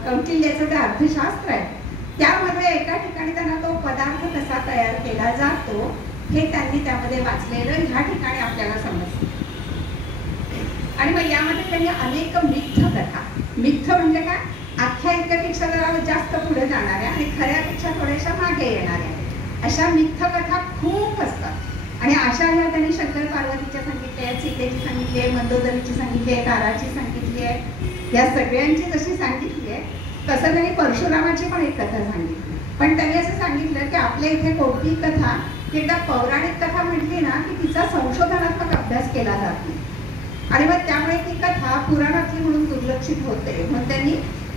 कौटिल्याचं जे अर्थशास्त्र आहे त्यामध्ये एका ठिकाणी त्यांना तो पदार्थ कसा तयार केला जातो हे त्यांनी त्यामध्ये वाचलेलं ह्या ठिकाणी आपल्याला समजतं. आणि मग यामध्ये त्यांनी अनेक मिथ्य कथा, मिथ्य म्हणजे काय आख्यायिकेपेक्षा जरा जास्त पुढे जाणाऱ्या आणि खऱ्यापेक्षा थोड्याशा मागे येणाऱ्या अशा मिथ्य कथा खूप असतात. आणि अशा ह्या त्यांनी शंकर पार्वतीच्या सांगितल्या आहेत, सीतेची सांगितली आहे, मंदोदरीची सांगितली आहे, ताराची सांगितली आहे, या सगळ्यांची जशी सांगितली आहे तसं त्यांनी परशुरामाची पण एक कथा सांगितली. पण त्यांनी असं सांगितलं की आपल्या इथे कौटिक कथा की एकदा पौराणिक कथा म्हटली ना की तिचा संशोधनात्मक अभ्यास केला जात नाही आणि मग त्यामुळे ती कथा पुराणातली म्हणून दुर्लक्षित होते. मग त्यांनी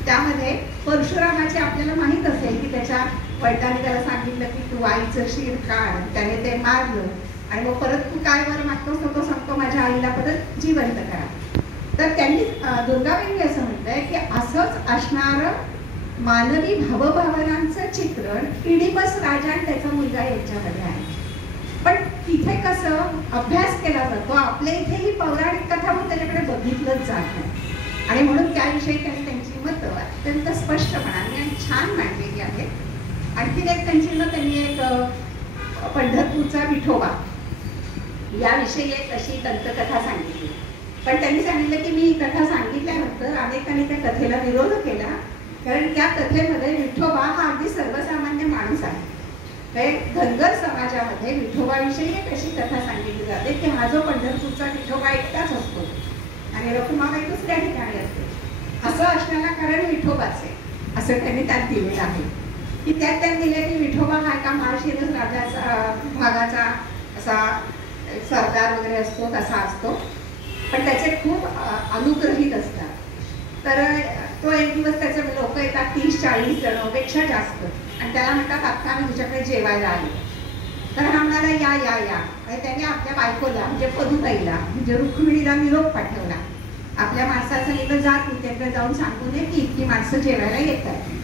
त्यामध्ये परशुरामाचे आपल्याला माहीत असेल की त्याच्या वडिलांनी त्याला सांगितलं की तू आईचं शिर काढ, त्याने ते मारलं आणि मग परत तू काय वर मागतोस तो सांगतो माझ्या आईला परत जिवंत करा. तर त्यांनी दुर्गाबाईंनी असं म्हटलंय की असंच असणारं मानवी भावभावनांचं चित्रण इडिपस राजा आणि त्याचा मुलगा यांच्यामध्ये आहे. पण तिथे कसं अभ्यास केला जातो, आपल्या इथे ही पौराणिक कथा म्हणून त्याच्याकडे बघितलंच जात नाही आणि म्हणून त्याविषयी त्यांनी त्यांची मतं अत्यंत स्पष्टपणाने आणि छान मांडलेली आहेत. आणखीन एक त्यांनी एक पंढरपूरचा विठोबा याविषयी एक अशी दंतकथा सांगितली. पण त्यांनी सांगितलं की मी ही कथा सांगितल्यानंतर अनेकांनी त्या कथेला विरोध केला, कारण त्या कथेमध्ये विठोबा हा अगदी सर्वसामान्य माणूस आहे. धनगर समाजामध्ये विठोबाविषयी एक अशी कथा सांगितली जाते की हा जो पंढरपूरचा विठोबा एकटाच असतो आणि रखुमाबाई दुसऱ्या ठिकाणी असते. असं असण्याला कारण विठोबाचे असं त्यांनी त्यात दिलेलं आहे. की त्यात त्यांनी दिले की विठोबा हा एका माळशिरस राजाचा भागाचा असा सरदार वगैरे असतो तसा असतो, पण त्याचे खूप अनुग्रहित असतात. तर तो एक दिवस त्याचे लोक येतात 30-40 जणांपेक्षा जास्त आणि त्याला म्हणतात आता आम्ही तुझ्याकडे जेवायला आले. तर हा म्हणाला या या या आणि त्यांनी आपल्या बायकोला म्हणजे पदुताईला म्हणजे रुक्मिणीला निरोप पाठवला. आपल्या माणसाचं निरोप जा तू त्याकडे जाऊन सांगू दे की इतकी माणसं जेवायला येत आहेत.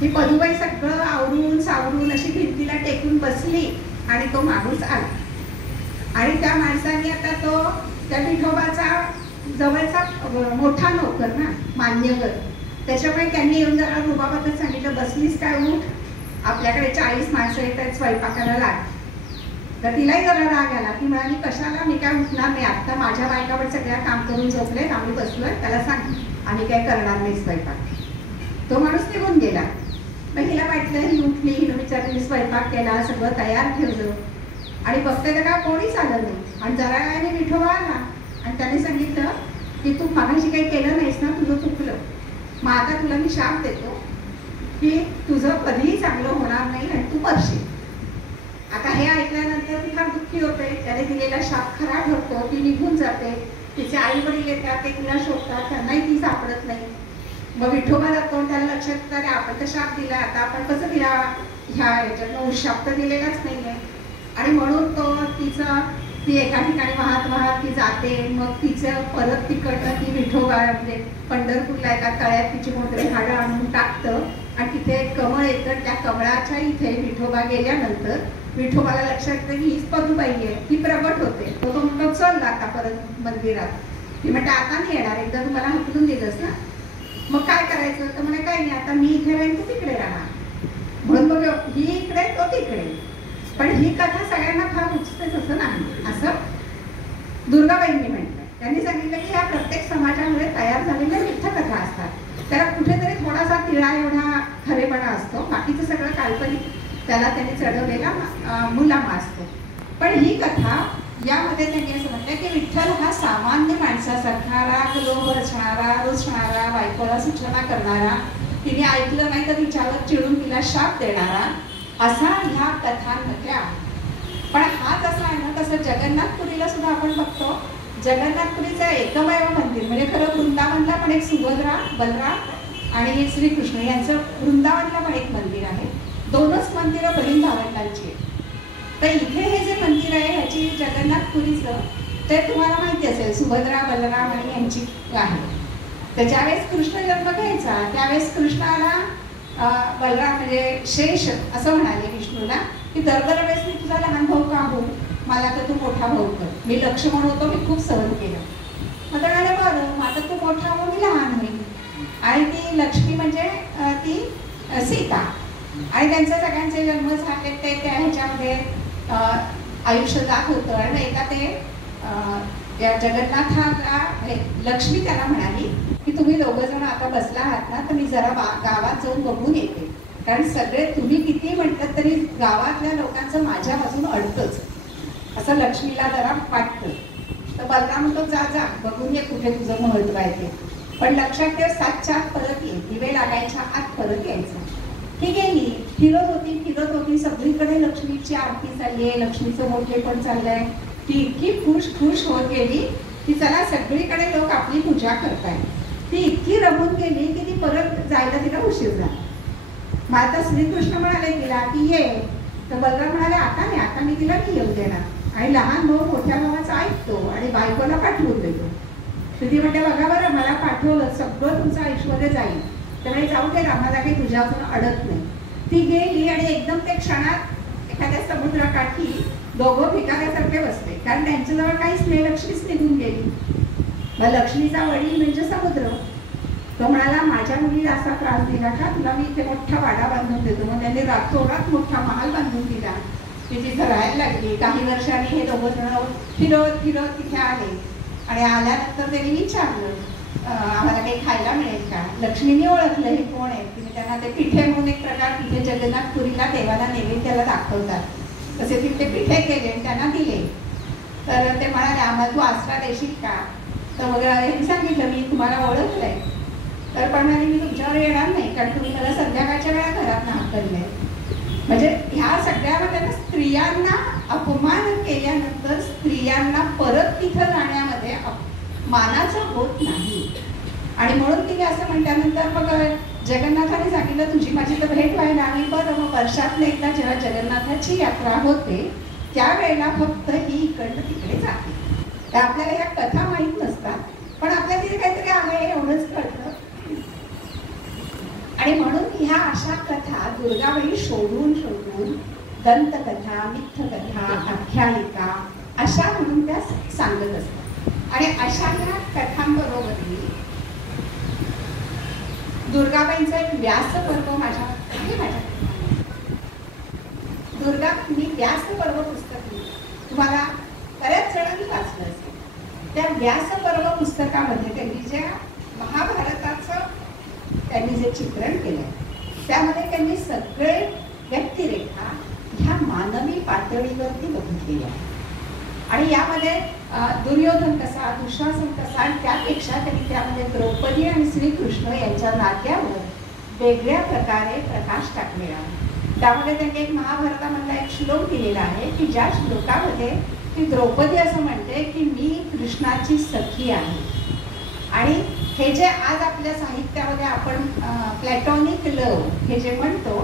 ही पदुबाई सगळं आवरून सावरून अशी भिंतीला टेकून बसली आणि तो माणूस आला आणि त्या माणसाने आता तो त्या विठोबाचा जवळचा मोठा नोकर ना मान्यवर, त्याच्यामुळे त्यांनी येऊन जरा रुबाबातच सांगितलं बसलीस काय उठ, आपल्याकडे 40 माणसं येतात स्वयंपाकाला लाग. तर तिलाही जरा राग आला. ती म्हणाली कशाला, मी काय उठणार नाही, आता माझ्या बायकावर सगळ्या काम करून झोपलेत, आम्ही बसलोय, त्याला सांग आम्ही काय करणार नाही स्वयंपाक. तो माणूस निघून गेला. मग हिला वाटलं ही उठली, हिनं विचारली स्वयंपाक केला, सगळं तयार ठेवलं आणि बघते तर काय कोणीच आलं नाही. आणि जरा वेळाने विठोबा आला आणि त्याने सांगितलं की तू मगाशी काही केलं नाहीस ना, तुझं चुकलं, मग आता तुला मी शाप देतो की तुझं कधीही चांगलं होणार नाही आणि तू मरशील. आता हे ऐकल्यानंतर ती फार दुःखी होते. त्याने दिलेला शाप खरा ठरतो. ती निघून जाते. तिचे आई वडील येतात, ते तिला शोधतात, त्यांनाही ती सापडत नाही. मग विठोबा जातो, त्याला लक्षात येतं अरे आपण तर शाप दिला, आता आपण कसं तिला ह्या याच्यातनं शाप तर दिलेलाच नाहीये. आणि म्हणून तो ती एका ठिकाणी वाहत ती जाते. मग तिचं परत तिकडनं ती विठोबा म्हणजे पंढरपूरला एका तळ्यात तिची कोणतरी झाडं आणून टाकतं आणि तिथे एक कमळ येतं. त्या कमळाच्या इथे विठोबा गेल्यानंतर विठोबाला लक्षात येतं की हीच पदुबाई आहे. ती प्रगट होते. तो म्हणतो चल आता परत मंदिरात. ती म्हणते आता नाही येणार, एकदा तुम्हाला हकलून दिलंस ना, मग काय करायचं. तर म्हणे काही नाही, आता मी इथे राहीन तू तिकडे राहणार. म्हणून मग ही इकडे तो तिकडे. पण ही कथा सगळ्यांना फार उचतेच असं नाही, असं दुर्गाबाईंनी म्हटलं. त्यांनी सांगितलं की या प्रत्येक समाजामध्ये तयार झालेल्या मिथ्यकथा असतात, त्याला कुठेतरी थोडासा तिळा एवढा खरेपणा असतो, बाकीचं सगळं काल्पनिक त्याला त्यांनी चढवलेला मुलामा असतो. पण ही कथा यामध्ये त्यांनी असं म्हटलं की विठ्ठल हा सामान्य माणसासारखा राग लोभ रचणारा, रुसणारा, बायकोला सूचना करणारा, तिने ऐकलं नाही तर तिच्यावर चिडून तिला शाप देणारा असा ह्या कथांमध्ये आहे. पण हा जसा आहे ना तसं जगन्नाथपुरीला सुद्धा आपण बघतो. जगन्नाथपुरीचं एकमेव मंदिर म्हणजे खरं वृंदावनला पण एक सुभद्रा, बलराम आणि श्रीकृष्ण यांचं वृंदावनला पण एक मंदिर आहे. दोनच मंदिरं बहीण भावंडांची आहेत. तर इथे हे जे मंदिर आहे ह्याची जगन्नाथपुरीचं ते तुम्हाला माहिती असेल, सुभद्रा, बलराम आणि यांची आहे. तर ज्यावेळेस कृष्ण जन्म घ्यायचा त्यावेळेस कृष्णाला बलराम म्हणजे शेष असं म्हणाले विष्णूला की दरवेळेस मी तुझा लहान भाऊ का होऊ, मला तर तू मोठा भाऊ कर. मी लक्ष्मण होतो, मी खूप सहन केलं. मग तर म्हणाले बरं, आता तू मोठा हो, मी लहान होईल. आणि ती लक्ष्मी म्हणजे ती सीता आणि त्यांचे सगळ्यांचे जन्म झाले ते त्या ह्याच्यामध्ये आयुष्य जात होतं. आणि एकदा ते या जगन्नाथाला लक्ष्मी त्याला म्हणाली की तुम्ही दोघं जण आता बसला आहात ना, तर मी जरा गावात जाऊन बघून येते, कारण सगळे तुम्ही किती म्हटलं तरी गावातल्या लोकांचं माझ्या बाजून अडतंच असं लक्ष्मीला जरा वाटतं. तर बलराम म्हणतो जा जा बघून ये कुठे तुझं महत्व आहे ते, पण लक्षात ठेव 7च्या आत परत ये, दिवे लागायच्या आत परत यायचं. ती गेली, फिरत होती, सगळीकडे लक्ष्मीची आरती चालली आहे, लक्ष्मीचं मोठेपण चाललंय. ती इतकी खुश होत गेली की चला सगळीकडे लोक आपली पूजा करतायत. ती इतकी रमून गेली की ती परत जायला तिला उशीर झाला. मग आता श्रीकृष्ण म्हणाले तिला की ये, तर बलराम म्हणाले आता नाही, आता मी तिला नाही येऊ देणार. आणि लहान भाऊ मोठ्या भावाचा ऐकतो आणि बायकोला पाठवून देतो. तर ती म्हणते बघा बरं, मला पाठवलं, सगळं तुमचं ऐश्वर्य जाईल, त्यामुळे जाऊ दे, रामाला काही तुझ्यातून अडत नाही. ती गेली आणि एकदम ते क्षणात एखाद्या समुद्राकाठी दोघं भिकाऱ्यासारखे बसले, कारण त्यांच्याजवळ काहीच नाही, लक्ष्मीच निघून गेली. मग लक्ष्मीचा वडील म्हणजे समुद्र. तो म्हणाला माझ्या मुलीला असा त्रास दिला का, तुला मी इथे मोठा वाडा बांधून देतो. मग त्यांनी रातोरात मोठा महाल बांधून दिला. ती तिथं राहायला लागली. काही वर्षांनी हे दोघं जण फिरत तिथे आले आणि आल्यानंतर त्यांनी विचारलं आम्हाला काही खायला मिळेल का. लक्ष्मीने ओळखलं हे कोण आहे. तिने त्यांना ते पिठे म्हणून एक प्रकार तिथे जगन्नाथपुरीला देवाला नैवेद्याला दाखवतात, तसे तिथे पिठे केले आणि त्यांना दिले. तर ते म्हणाले आम्हाला तू आसरा देशील का. तर मग यांनी सांगितलं मी तुम्हाला ओळखलंय. तर पण मी तुमच्यावर येणार नाही, कारण तुम्ही मला संध्याकाळच्या वेळा घरात हाकललंय. म्हणजे ह्या सगळ्यामध्ये ना स्त्रियांना अपमान केल्यानंतर स्त्रियांना परत तिथं जाण्यामध्ये मानाचं होत नाही. आणि म्हणून तिने असं म्हटल्यानंतर मग जगन्नाथाने सांगितलं तुझी माझी तर भेट व्हायला हवी. बरं, मग वर्षातनं एकदा जेव्हा जगन्नाथाची यात्रा होते त्यावेळेला फक्त ही इकडनं तिकडे जाते. तर आपल्याला ह्या कथा माहीत नसतात, पण आपल्याला तिथे काहीतरी आहे एवढंच कळतं. आणि म्हणून ह्या अशा कथा दुर्गाबाई शोधून दंतकथा, मिथ्यकथा, आख्यायिका अशा म्हणून त्या सांगत असतात. आणि अशा ह्या कथांबरोबरही दुर्गाबाईंचा एक व्यासपर्व माझ्या दुर्गा मी व्यासपर्व पुस्तक तुम्हाला बऱ्याच जणांनी वाचलं असेल. त्या व्यासपर्व पुस्तकामध्ये त्यांनी ज्या महाभारताचं त्यांनी जे चित्रण केलं त्यामध्ये त्यांनी सगळे व्यक्तिरेखा ह्या मानवी पातळीवरती बघितलेल्या आहे. आणि यामध्ये दुर्योधन कसा, दुःशासन कसा, आणि त्यापेक्षा त्यांनी त्यामध्ये द्रौपदी आणि श्रीकृष्ण यांच्या नात्यावर वेगळ्या प्रकारे प्रकाश टाकलेला आहे. त्यामध्ये त्यांनी एक महाभारतामधला एक श्लोक दिलेला आहे की ज्या श्लोकामध्ये ती द्रौपदी असं म्हणते की मी कृष्णाची सखी आहे. आणि हे जे आज आपल्या साहित्यामध्ये आपण प्लॅटॉनिक लव हे जे म्हणतो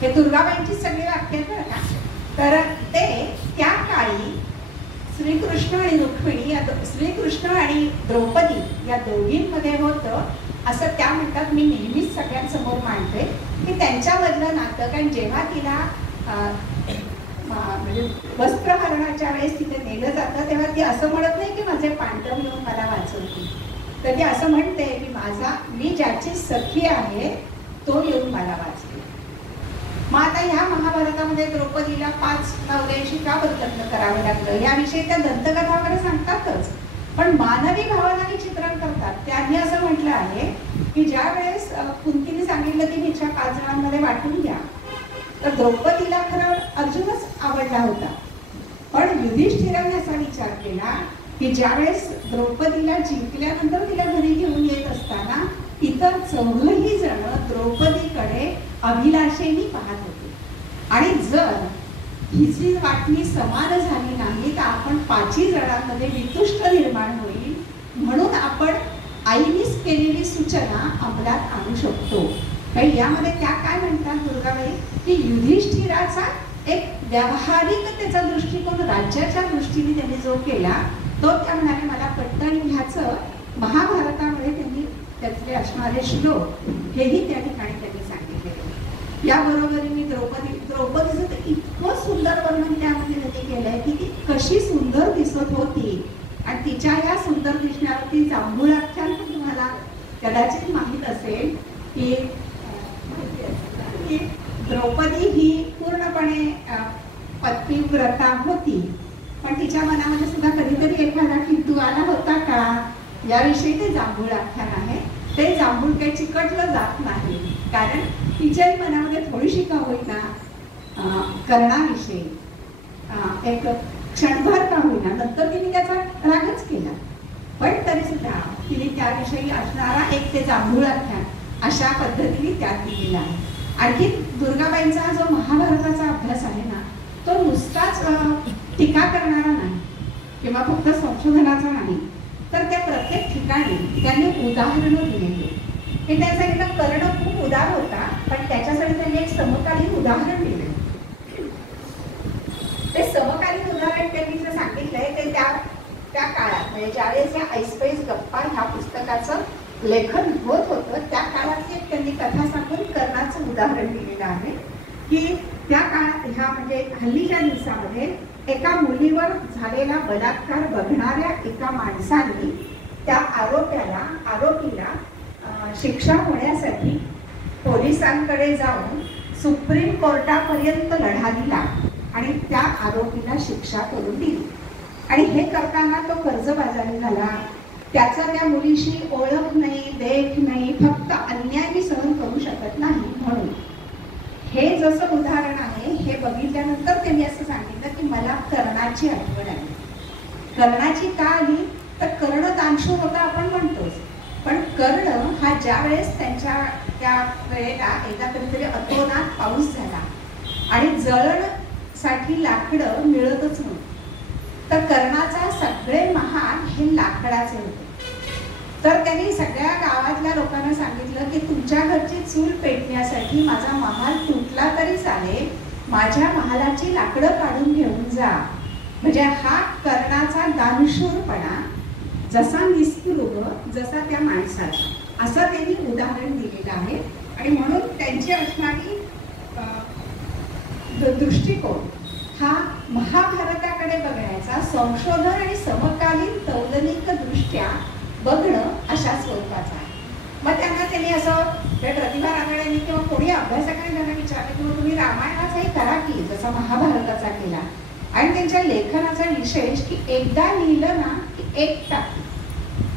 हे दुर्गाबाईंची सगळी वाक्य बरं का. तर ते त्या काळी श्रीकृष्ण आणि रुक्मिणी श्रीकृष्ण आणि द्रौपदी या दोघींमध्ये होतं असं त्या म्हणतात. मी नेहमीच सगळ्यांसमोर मांडते की त्यांच्यामधलं नातं. कारण जेव्हा तिला म्हणजे वस्त्रहरणाच्या वेळेस तिथे नेलं जातं तेव्हा ती असं म्हणत नाही की माझे पांडव येऊन मला वाचवतील, तर ती असं म्हणते की मी ज्याची सखी आहे तो येऊन मला वाचवेल. मग आता ह्या महाभारतामध्ये द्रौपदीला 5 नवऱ्याशी का बरं लग्न करावं लागलं याविषयी त्या दंतकथा वगैरे सांगतातच, पण मानवी भावनांनी चित्रण करतात. त्यांनी असं म्हटलं आहे की ज्या वेळेस कुंतीने सांगितलं की हिच्या 5 जणांमध्ये वाटून घ्या, तर द्रौपदीला खरं अर्जुनच आवडला होता. पण युधिष्ठिराने असा विचार केला की ज्यावेळेस द्रौपदीला जिंकल्यानंतर तिला घरी घेऊन येत असताना इतर 4ही जण द्रौपदीकडे अभिलाषेने पाहत होते. आणि जर हिची वाटणी समान झाली नाही तर आपण 5ही जणांमध्ये वितुष्ट निर्माण होईल. म्हणून आपण आईनीच केलेली सूचना अंमलात आणू शकतो. यामध्ये त्या काय म्हणतात दुर्गाबाई की युधिष्ठिराचा एक व्यावहारिकतेचा दृष्टिकोन राज्याच्या दृष्टीने त्यांनी जो केला तो त्या म्हणाले मला पटतं. आणि ह्याचं महाभारतामध्ये त्यांनी त्यातले असणारे श्लोक हेही त्या ठिकाणी त्यांनी सांगितले. याबरोबरीने द्रौपदीचं तर इतकं सुंदर वर्णन त्यामध्ये त्यांनी केलंय की ती कशी सुंदर दिसत होती. आणि तिच्या या सुंदर दिसण्यावरती जांभूळाख्यान तुम्हाला कदाचित माहीत असेल की द्रौपदी ही पूर्णपणे पतिव्रता होती, पण तिच्या मनामध्ये सुद्धा कधीतरी एखादा किंतु आला होता का याविषयी ते जांभूळ आख्यान आहे. ते जांभूळ काही चिकटलं जात नाही, कारण तिच्याही मनामध्ये थोडीशी का होईना कर्णाविषयी एक क्षणभर का होईना, नंतर तिने त्याचा रागच केला, पण तरी सुद्धा तिने त्याविषयी असणारा एक ते जांभूळ आख्यान अशा पद्धतीने त्यात दिलेला आहे. आणखी दुर्गाबाईंचा जो महाभारताचा अभ्यास आहे ना, तो नुसताच टीका करणारा नाही किंवा फक्त संशोधनाचा नाही, तर त्या प्रत्येक ठिकाणी त्यांनी उदाहरणं दिलेली. हे त्यासाठी कर्ण खूप उदार होता, पण त्याच्यासाठी त्यांनी एक समकालीन उदाहरण दिले. ते समकालीन उदाहरण त्यांनी जे सांगितलंय ते त्या काळात, म्हणजे ज्यावेळेस या ऐसपैस गप्पा ह्या पुस्तकाचं लेखन होत होतं त्या काळातली एक त्यांनी कथा सांगून कर्णाचं उदाहरण दिलेलं आहे की त्या काळात ह्या म्हणजे हल्लीच्या दिवसामध्ये एका मुलीवर झालेला बलात्कार बघणाऱ्या एका माणसाने त्या आरोपीला शिक्षा होण्यासाठी पोलिसांकडे जाऊन सुप्रीम कोर्टापर्यंत लढा दिला आणि त्या आरोपीला शिक्षा करून दिली. आणि हे करताना तो कर्जबाजारी झाला. त्याचा त्या मुलीशी ओळख नाही, देख नाही, फक्त अन्याय मी सहन करू शकत नाही. म्हणून हे जसं उदाहरण आहे हे बघितल्यानंतर त्यांनी असं सांगितलं की मला कर्णाची आठवण आली. कर्णाची का आली तर कर्ण दानशूर होता आपण म्हणतोच, पण कर्ण हा ज्या वेळेस त्यांच्या त्या वेळेला एकदा कधीतरी अतोनात पाऊस झाला आणि जळणसाठी लाकडं मिळतच नव्हतं, तर कर्णाचा सगळे महाल हे लाकडाचे होते. तर त्यांनी सगळ्या गावातल्या लोकांना सांगितलं की तुमच्या घरची चूल पेटण्यासाठी माझा महाल तुटला तरी चालेल, माझ्या महालाची लाकडं काढून घेऊन जा. म्हणजे हा कर्णाचा दानशूरपणा जसा निस्पृह जसा त्या माणसाचा, असं त्यांनी उदाहरण दिलेलं आहे. आणि म्हणून त्यांची असणारी दृष्टिकोन हा महाभारताकडे बघण्याचा संशोधन आणि समकालीन तौलनिक दृष्ट्या बघणं अशा स्वरूपाचं आहे. मग त्यांनी असं प्रतिभा रानडेंनी किंवा कोणी अभ्यासकाने त्यांना विचारलं की तुम्ही रामायणाचाही करा की जसा महाभारताचा केला. आणि त्यांच्या लेखनाचा विशेष की एकदा लिहिलं ना की एक टाक.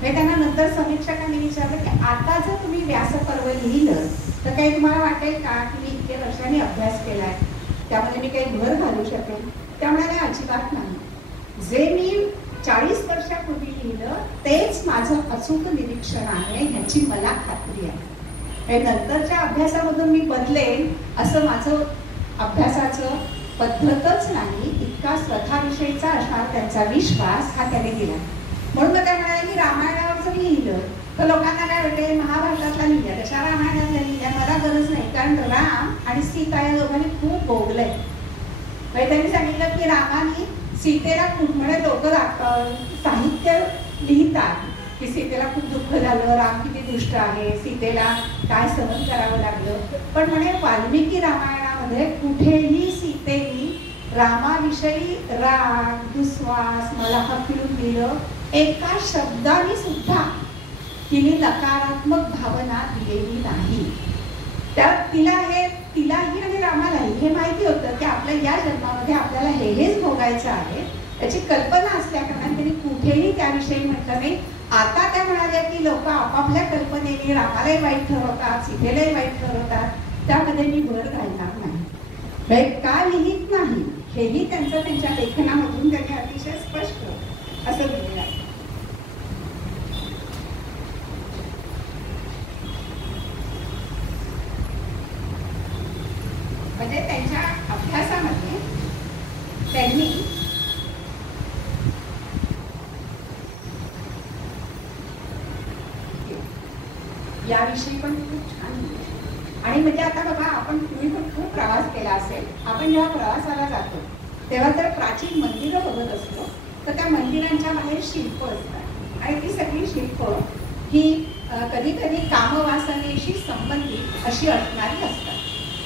हे त्यांना नंतर समीक्षकांनी विचारलं की आता जर तुम्ही व्यासपर्व लिहिलं तर काही तुम्हाला वाटेल का की मी इतके वर्षांनी अभ्यास केलाय त्यामध्ये मी काही भर घालू शकेल? त्यामुळे अजिबात नाही. जे मी 40 वर्षापूर्वी लिहिलं तेच माझं अचूक निरीक्षण आहे ह्याची मला खात्री आहे. नंतरच्या अभ्यासामधून मी बदलेन असं माझं अभ्यासाचं पद्धतच नाही, इतका स्वतःविषयीचा असणार त्यांचा विश्वास हा त्याने दिला. म्हणून त्या म्हणाले की रामायणावर जर लिहिलं तर लोकांना काय वाटेल महाभारतातला लिहिल्या तशा रामायणातल्या लिहिल्या मला गरज नाही, कारण राम आणि सीता या दोघांनी खूप भोगलंय. त्यांनी सांगितलं की रामाने सीतेला खूप म्हणजे लोक साहित्य लिहितात की सीतेला खूप दुःख झालं, राम किती दुष्ट आहे, सीतेला काय सहन करावं लागलं, पण म्हणे वाल्मिकी रामायणामध्ये कुठेही सीतेनी रामाविषयी राग दुस्वास मला हकलून दिलं एका शब्दाने सुद्धा तिने नकारात्मक भावना दिलेली नाही. त्या तिलाही आणि रामालाही हे माहिती होतं की आपल्या या जन्मामध्ये आपल्याला हेच भोगायचं आहे याची कल्पना असल्याकारणाने त्यांनी कुठेही त्याविषयी म्हटलं नाही. आता त्या म्हणाल्या की लोक आपापल्या कल्पनेने रामालाही वाईट ठरवतात, सीतेलाही वाईट ठरवतात, त्यामध्ये मी भर घालणार नाही. का लिहित नाही हेही त्यांच्या लेखनामधून त्यांनी अतिशय स्पष्ट असं लिहिलेलं आहे. म्हणजे त्यांच्या अभ्यासामध्ये त्यांनी याविषयी पण खूप छान लिहिलं. आणि म्हणजे आता बघा तुम्ही पण खूप प्रवास केला असेल, आपण जेव्हा प्रवासाला जातो तेव्हा तर प्राचीन मंदिरं बघत असतो तर त्या मंदिरांच्या बाहेर शिल्प असतात आणि ती सगळी शिल्प ही कधी कधी कामवासनेशी संबंधित अशी असणारी असतात.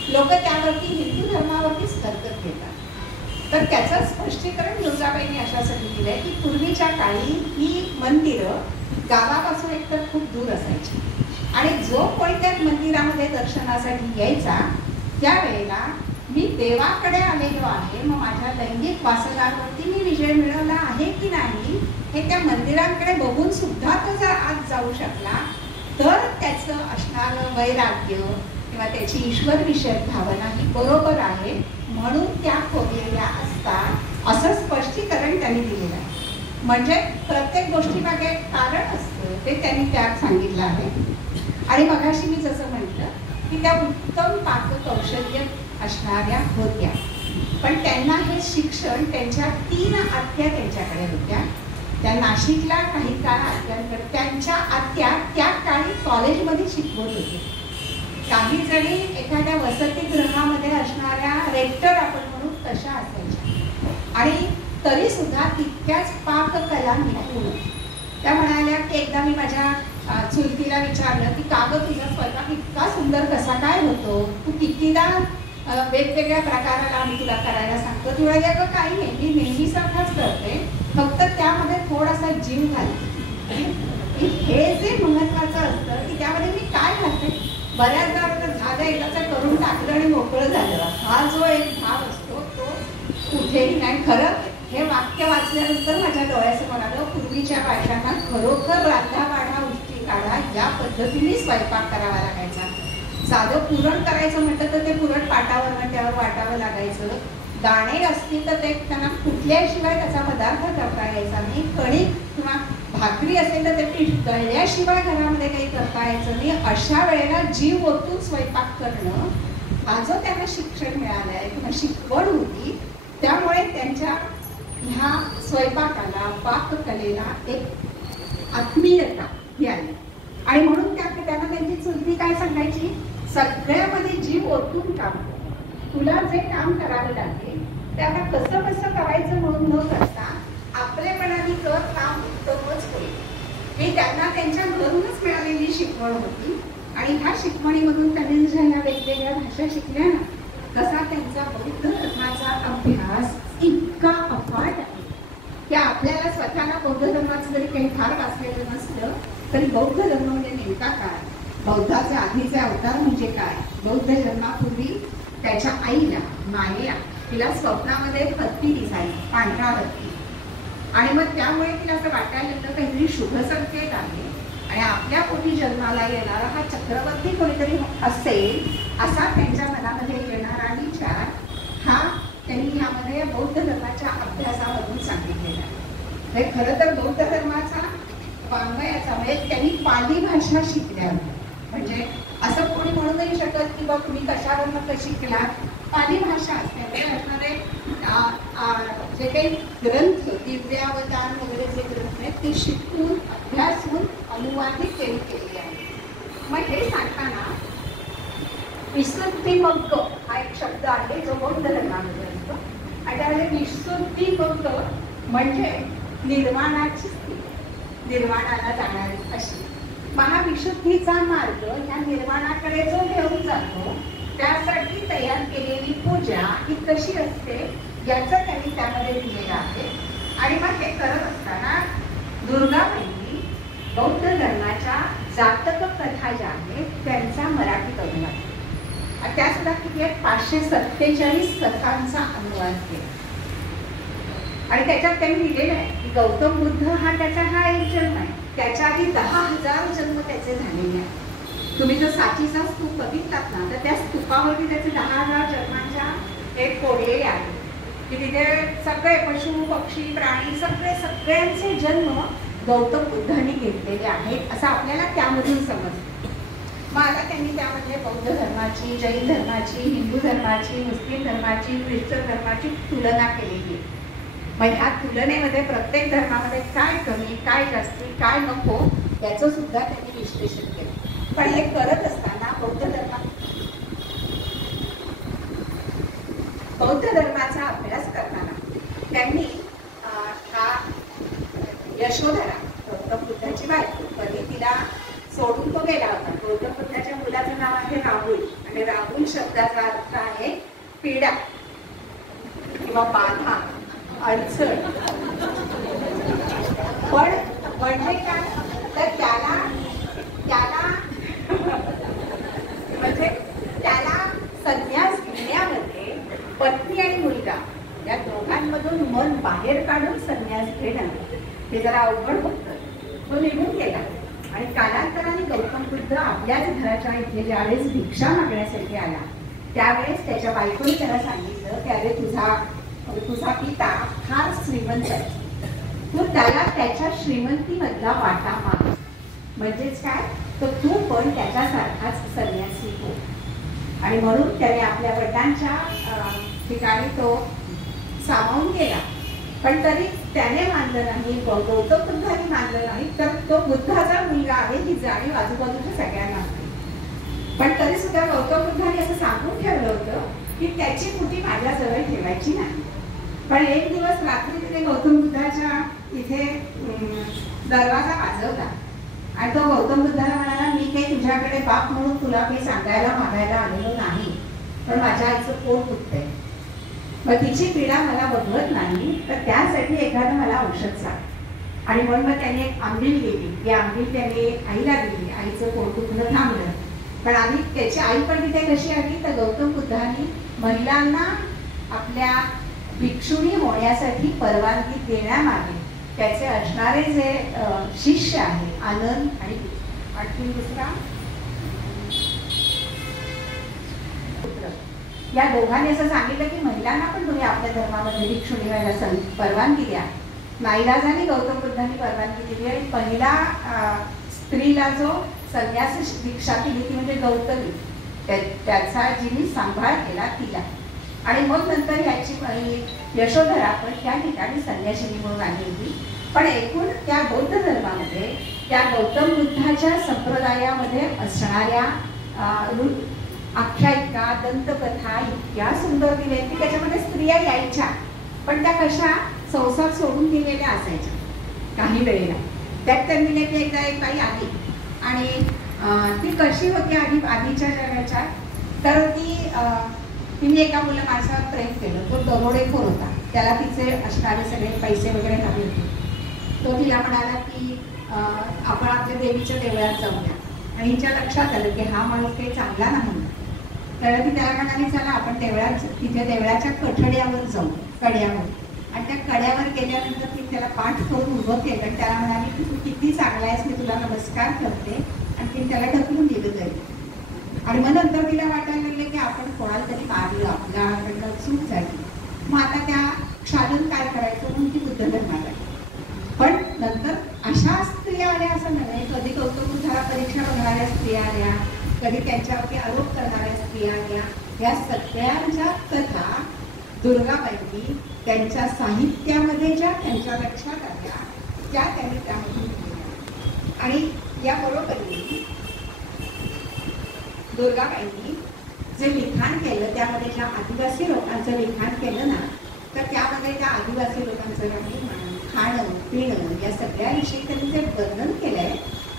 लोक त्यावरती हिंदू धर्मावरतीच हरकत घेतात. तर त्याचं स्पष्टीकरण दुर्गाबाईंनी अशासाठी दिलंय की पूर्वीच्या काळी ही मंदिरं गावापासून एकतर खूप दूर असायची आणि जो कोणी त्या मंदिरामध्ये दर्शनासाठी यायचा त्यावेळेला मी देवाकडे आलेलो आहे, मग माझ्या लैंगिक वासनांवरती मी विजय मिळवला आहे की नाही हे त्या मंदिरांकडे बघून सुद्धा तो जर आत जाऊ शकला तर त्याचं असणारं वैराग्य किंवा त्याची ईश्वर विषयक भावना ही बरोबर आहे म्हणून त्या खोदलेल्या असतात असं स्पष्टीकरण त्यांनी दिलेलं आहे. म्हणजे प्रत्येक गोष्टीमागे एक कारण असतं ते त्यांनी त्यात सांगितलं आहे. आणि मगाशी मी जसं म्हटलं की त्या उत्तम पाककौशल्य असणाऱ्या होत्या. पण त्यांना हे शिक्षण त्यांच्या 3 आत्या त्यांच्याकडे होत्या. त्या नाशिकला काही काळ आत्यांकडे, त्यांच्या आत्या त्या काळी कॉलेजमध्ये शिकवत होते. काही जणी एखाद्या वसतिगृहामध्ये असणाऱ्या रेक्टर आपण म्हणू तशा असायच्या आणि तरी सुद्धा तितक्याच पाककला निपुण. त्या म्हणाल्या की एकदा मी माझ्या चुलतीला विचारलं की का गं तुझा स्वयंपाक इतका सुंदर कसा काय होतो, तू कितीदा वेगवेगळ्या प्रकाराला आम्ही तुला करायला सांगतो. तुला अगं काही नाही, मी नेहमीसारखाच करते, फक्त त्यामध्ये थोडासा जीव घालते. हे जे महत्वाचं असतं की त्यामध्ये मी काय घालते. बऱ्याचदा झालं एकदाचं करून टाकलं आणि मोकळं झालं, हा जो एक भाव असतो तो कुठेही नाही. खरं हे वाक्य वाचल्यानंतर माझ्या डोळ्यासमोर आलं, पूर्वीच्या बायकांना खरोखर राधा वाढा उष्टी काढा या पद्धतीने स्वयंपाक करावा लागायचा. साधं पुरण करायचं म्हटलं तर ते पुरण पाटावर त्यावर वाटावं लागायचं. दाणे असतील तर ते त्यांना कुठल्याशिवाय त्याचा पदार्थ करता यायचा नाही. कणिक किंवा भाकरी असेल तर ते पीठ दळल्याशिवाय घरामध्ये काही करता यायचं नाही. अशा वेळेला जीव ओतून स्वयंपाक करणं हा जो त्यांना शिक्षण मिळालं आहे किंवा शिकवण होती, त्यामुळे त्यांच्या ह्या स्वयंपाकाला पाककलेला एक आत्मीयता ही आली. आणि म्हणून त्यांना त्यांची चुलती काय सांगायची, सगळ्यामध्ये जीव ओतून काम कर. तुला जे काम करावं लागेल ते आता कसं कसं करायचं म्हणून न करता आपलेपणाने कर, काम उत्तमच होईल. ही त्यांना त्यांच्या घरूनच मिळालेली शिकवण होती. आणि ह्या शिकवणीमधून त्यांनी ज्या वेगवेगळ्या भाषा शिकल्या ना, तसा त्यांचा बौद्ध धर्माचा अभ्यास इतका अफाट आहे की आपल्याला स्वतःला बौद्ध धर्माचं जरी काही फार वाचलेलं नसलं तरी बौद्ध धर्म म्हणजे नेमका काय, बौद्धाचे आधीचे अवतार म्हणजे काय, बौद्ध धर्मापूर्वी त्याच्या आईला मायेला तिला स्वप्नामध्ये हत्ती दिसायची, पांढरा हत्ती. आणि मग त्यामुळे तिला असं वाटायला लागलं काहीतरी शुभ संकेत आहे आणि आपल्या पोटी जन्माला येणारा हा चक्रवर्ती कोणीतरी असेल असा त्यांच्या मनामध्ये येणारा विचार हा त्यांनी यामध्ये बौद्ध धर्माच्या अभ्यासामधून सांगितलेला आहे. खरं तर बौद्ध धर्माचा वाङ्मयाचा म्हणजे त्यांनी पाली भाषा शिकल्या. म्हणजे असं कोणी म्हणू नाही शकत की बा तुम्ही कशावरनं शिकला. पाली भाषा असते जे काही ग्रंथ दिव्यावतार वगैरे जे ग्रंथ आहेत ते शिकून अभ्यासून अनुवादित केलेले आहे. मग हे सांगताना विशुद्धीमग्ग हा एक शब्द आहे जो बौद्ध धर्मामध्ये असतो. आणि त्यामध्ये विशुद्धीमग्ग म्हणजे निर्वाणाची स्थिती, निर्वाणाला जाणारी अशी. महाविशुद्धीचा मार्ग ह्या निर्वाणाकडे जो घेऊन जातो त्यासाठी तयार केलेली पूजा ही कशी असते याचं त्यांनी त्यामध्ये दिलेलं आहे. आणि मग हे करत असताना दुर्गाबाईंनी बौद्ध धर्माच्या जातक कथा ज्या आहेत त्यांचा मराठीत अनुवाद, त्या सुद्धा किती आहेत 547 कथांचा अनुवाद केला. आणि त्याच्यात त्यांनी लिहिलेलं आहे की गौतम बुद्ध हा एक जन्म आहे, त्याच्या आधी 10,000 जन्म त्याचे झालेले आहेत. तुम्ही जर साचीचा स्तूप बघितलात ना तर त्या स्तूपावरती त्याचे 10,000 जन्मांच्या एक कोडलेले आहेत की तिथे सगळे पशु पक्षी प्राणी सगळ्यांचे जन्म गौतम बुद्धांनी घेतलेले आहेत असं आपल्याला त्यामधून समजतं. मग आता त्यांनी त्यामध्ये बौद्ध धर्माची, जैन धर्माची, हिंदू धर्माची, मुस्लिम धर्माची, ख्रिश्चन धर्माची तुलना केलेली आहे. मग ह्या तुलनेमध्ये प्रत्येक धर्मामध्ये काय कमी, काय जास्ती, काय नको याचं सुद्धा त्यांनी विश्लेषण केलं. पण हे करत असताना बौद्ध धर्माचा अभ्यास करताना त्यांनी हा यशोधरा गौतम बुद्धाची बायको, कधी तिला सोडून तो गेला होता. गौतम बुद्धाच्या मुलाचं नाव आहे राहुल आणि राहुल शब्दाचा अर्थ आहे पीडा किंवा बाधा, अडचण. पण म्हणजे काय तर त्याला म्हणजे त्याला संन्यास घेण्यामध्ये पत्नी आणि मुलगा या दोघांमधून मन बाहेर काढून संन्यास घेणं हे जरा अवघड होतं. तो निघून गेला आणि कालांतराने गौतम बुद्ध आपल्याच घराच्या इथे ज्यावेळेस भिक्षा मागण्यासाठी आला त्यावेळेस त्याच्या बायकोने त्याला सांगितलं की अरे तुझा पिता फार श्रीमंत आहे, तू त्याला त्याच्या श्रीमंतीमधला वाटा माग. म्हणजेच काय तर तू पण त्याच्यासारखाच संन्यासी हो. आणि म्हणून त्याने आपल्या वडिलांच्या ठिकाणी तो सामावून गेला. पण तरी त्याने मानलं नाही, गौतम बुद्धाने मानलं नाही, तर तो बुद्धाचा मुलगा आहे ही जाणीव आजूबाजूच्या सगळ्यांना होती. पण तरी सुद्धा गौतम बुद्धाने असं सांगून ठेवलं होतं की त्याची मुठी माझ्याजवळ ठेवायची नाही. पण एक दिवस रात्री तिने गौतम बुद्धाच्या इथे दरवाजा वाजवला आणि तो गौतम बुद्धाला म्हणाला, मी काही तुझ्याकडे बाप म्हणून तुला काही सांगायला मागायला आलेलो नाही, पण माझ्या आईचं पोट दुखतंय, मग तिची पीडा मला बघवत नाही, तर त्यासाठी एखादं मला औषध सांग. आणि म्हणून मग त्याने एक आंबील दिली. ती आंबील त्याने आईला दिली. आईचं पोट दुखणं थांबलं. पण आणि त्याची आई पण तिथे कशी आली, तर गौतम बुद्धांनी महिलांना आपल्या भिक्षुणी होण्यासाठी परवानगी देण्यामागे त्याचे असणारे जे शिष्य आहे आनंद आणि आणखी दुसरा या दोघांनी असं सांगितलं की महिलांना पण तुम्ही आपल्या धर्मामध्ये भिक्षुणी व्हायला परवानगी द्या. नाईलाजाने गौतम बुद्धांनी परवानगी दिली आणि पहिला स्त्रीला जो संन्यास दीक्षा दिली ती म्हणजे गौतमी, त्याचा जिने सांभाळ केला तिला. आणि मग नंतर ह्याची यशोधरा पण त्या ठिकाणी संन्यासिनी म्हणून आली होती. पण एकूण त्या बौद्ध धर्मामध्ये त्या गौतम बुद्धाच्या संप्रदायामध्ये असणाऱ्या आख्यायिका दंतकथा इतक्या सुंदर दिल्या की त्याच्यामध्ये स्त्रिया यायच्या, पण त्या कशा संसार सोडून दिलेल्या असायच्या काही वेळेला. त्यात त्यांनी की एकदा एक बाई आली आणि ती कशी होती आधीच्या जगाच्या, तर तिने एका मुलं माणसावर प्रेम केलं. तो दरोडेखोर होता, त्याला तिचे असणारे सगळे पैसे वगैरे हवे होते. तो तिला म्हणाला की आपण आपल्या देवीच्या देवळात जाऊया. आणि हिच्या लक्षात आलं की हा माणूस काही चांगला नाही, तर ती त्याला म्हणाली चला आपण तिथे देवळाच्या कठड्यावर जाऊ, कड्यावर. आणि त्या कड्यावर गेल्यानंतर ती त्याला पाठ करून उभं केलं आणि त्याला म्हणाली की तू किती चांगला आहेस, मी तुला नमस्कार करते. आणि ती त्याला ढकलून दिलं तरी. आणि मग नंतर तिला वाटायला लागलं की आपण कोणाला तरी मारलं, आपल्याकडनं चूक झाली, मग आता त्या क्षालन काय करायचं म्हणून ती बुद्ध धर्माला. पण नंतर अशा स्त्रिया आल्या असं नाही, कधी गौतम बुद्धाला परीक्षा बघणाऱ्या स्त्रिया आल्या, कधी त्यांच्यावरती आरोप करणाऱ्या स्त्रिया आल्या. या सगळ्यांच्या कथा दुर्गाबाईंनी त्यांच्या साहित्यामध्ये ज्या त्यांच्या लक्षात आल्या त्या त्यांनी त्यामधून केल्या. आणि याबरोबरही दुर्गाबाईंनी जे लिखाण केलं त्यामध्ये ज्या आदिवासी लोकांचं लिखाण केलं ना, तर त्यामध्ये त्या आदिवासी लोकांचं खाणं पिणं या सगळ्याविषयी त्यांनी जे वर्णन केलंय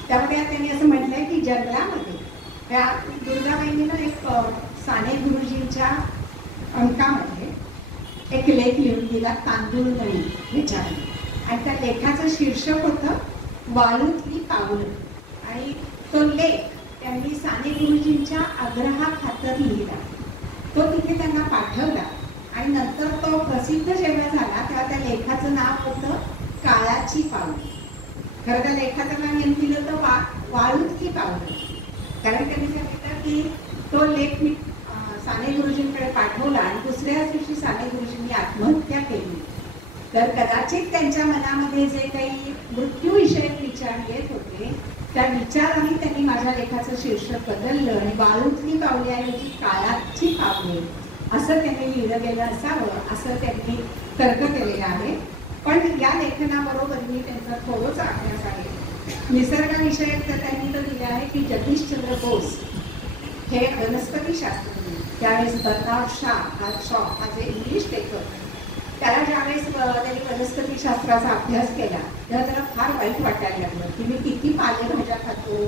त्यामध्ये त्यांनी असं म्हटलंय की जंगलामध्ये त्या दुर्गाबाईंनी ना एक साने गुरुजींच्या अंकामध्ये एक लेख लिहून दिला, तांदूळ नळी ह्याच्यामध्ये. आणि त्या लेखाचं शीर्षक होतं वाळूतली पावलं. आणि तो लेख त्यांनी साने गुरुजींच्या आग्रहाखातर लिहिला. तो तिथे त्यांना पाठवला आणि नंतर तो प्रसिद्ध जेव्हा झाला तेव्हा त्या लेखाचं नाव होतं काळाची पावलं. खरं त्या लेखाचं नाव नेमकं दिलं तर वाळूतली पावलं. कारण त्यांनी सांगितलं की तो लेख मी साने गुरुजींकडे पाठवला आणि दुसऱ्याच दिवशी साने गुरुजींनी आत्महत्या केली. तर कदाचित त्यांच्या मनामध्ये जे काही मृत्यूविषयक विचार येत होते त्या विचाराने त्यांनी माझ्या लेखाचं शीर्षक बदललं आणि वाळूतली पावलेऐवजी काळाची पावले असं त्यांनी लिहिलं गेलं असावं असं त्यांनी तर्क केलेलं आहे. पण या लेखनाबरोबर मी त्यांचा थोडासा अभ्यास आहे. निसर्गाविषयक तर त्यांनी तर दिले आहे की जगदीशचंद्र बोस हे वनस्पतीशास्त्रज्ञ, त्यावेळेस बर्नार्ड शॉ हा जे इंग्लिश लेखक, त्याला ज्यावेळेस त्यांनी वनस्पतीशास्त्राचा अभ्यास केला तेव्हा त्याला फार वाईट वाटायला लागलं की मी किती पालेभाज्या खातो,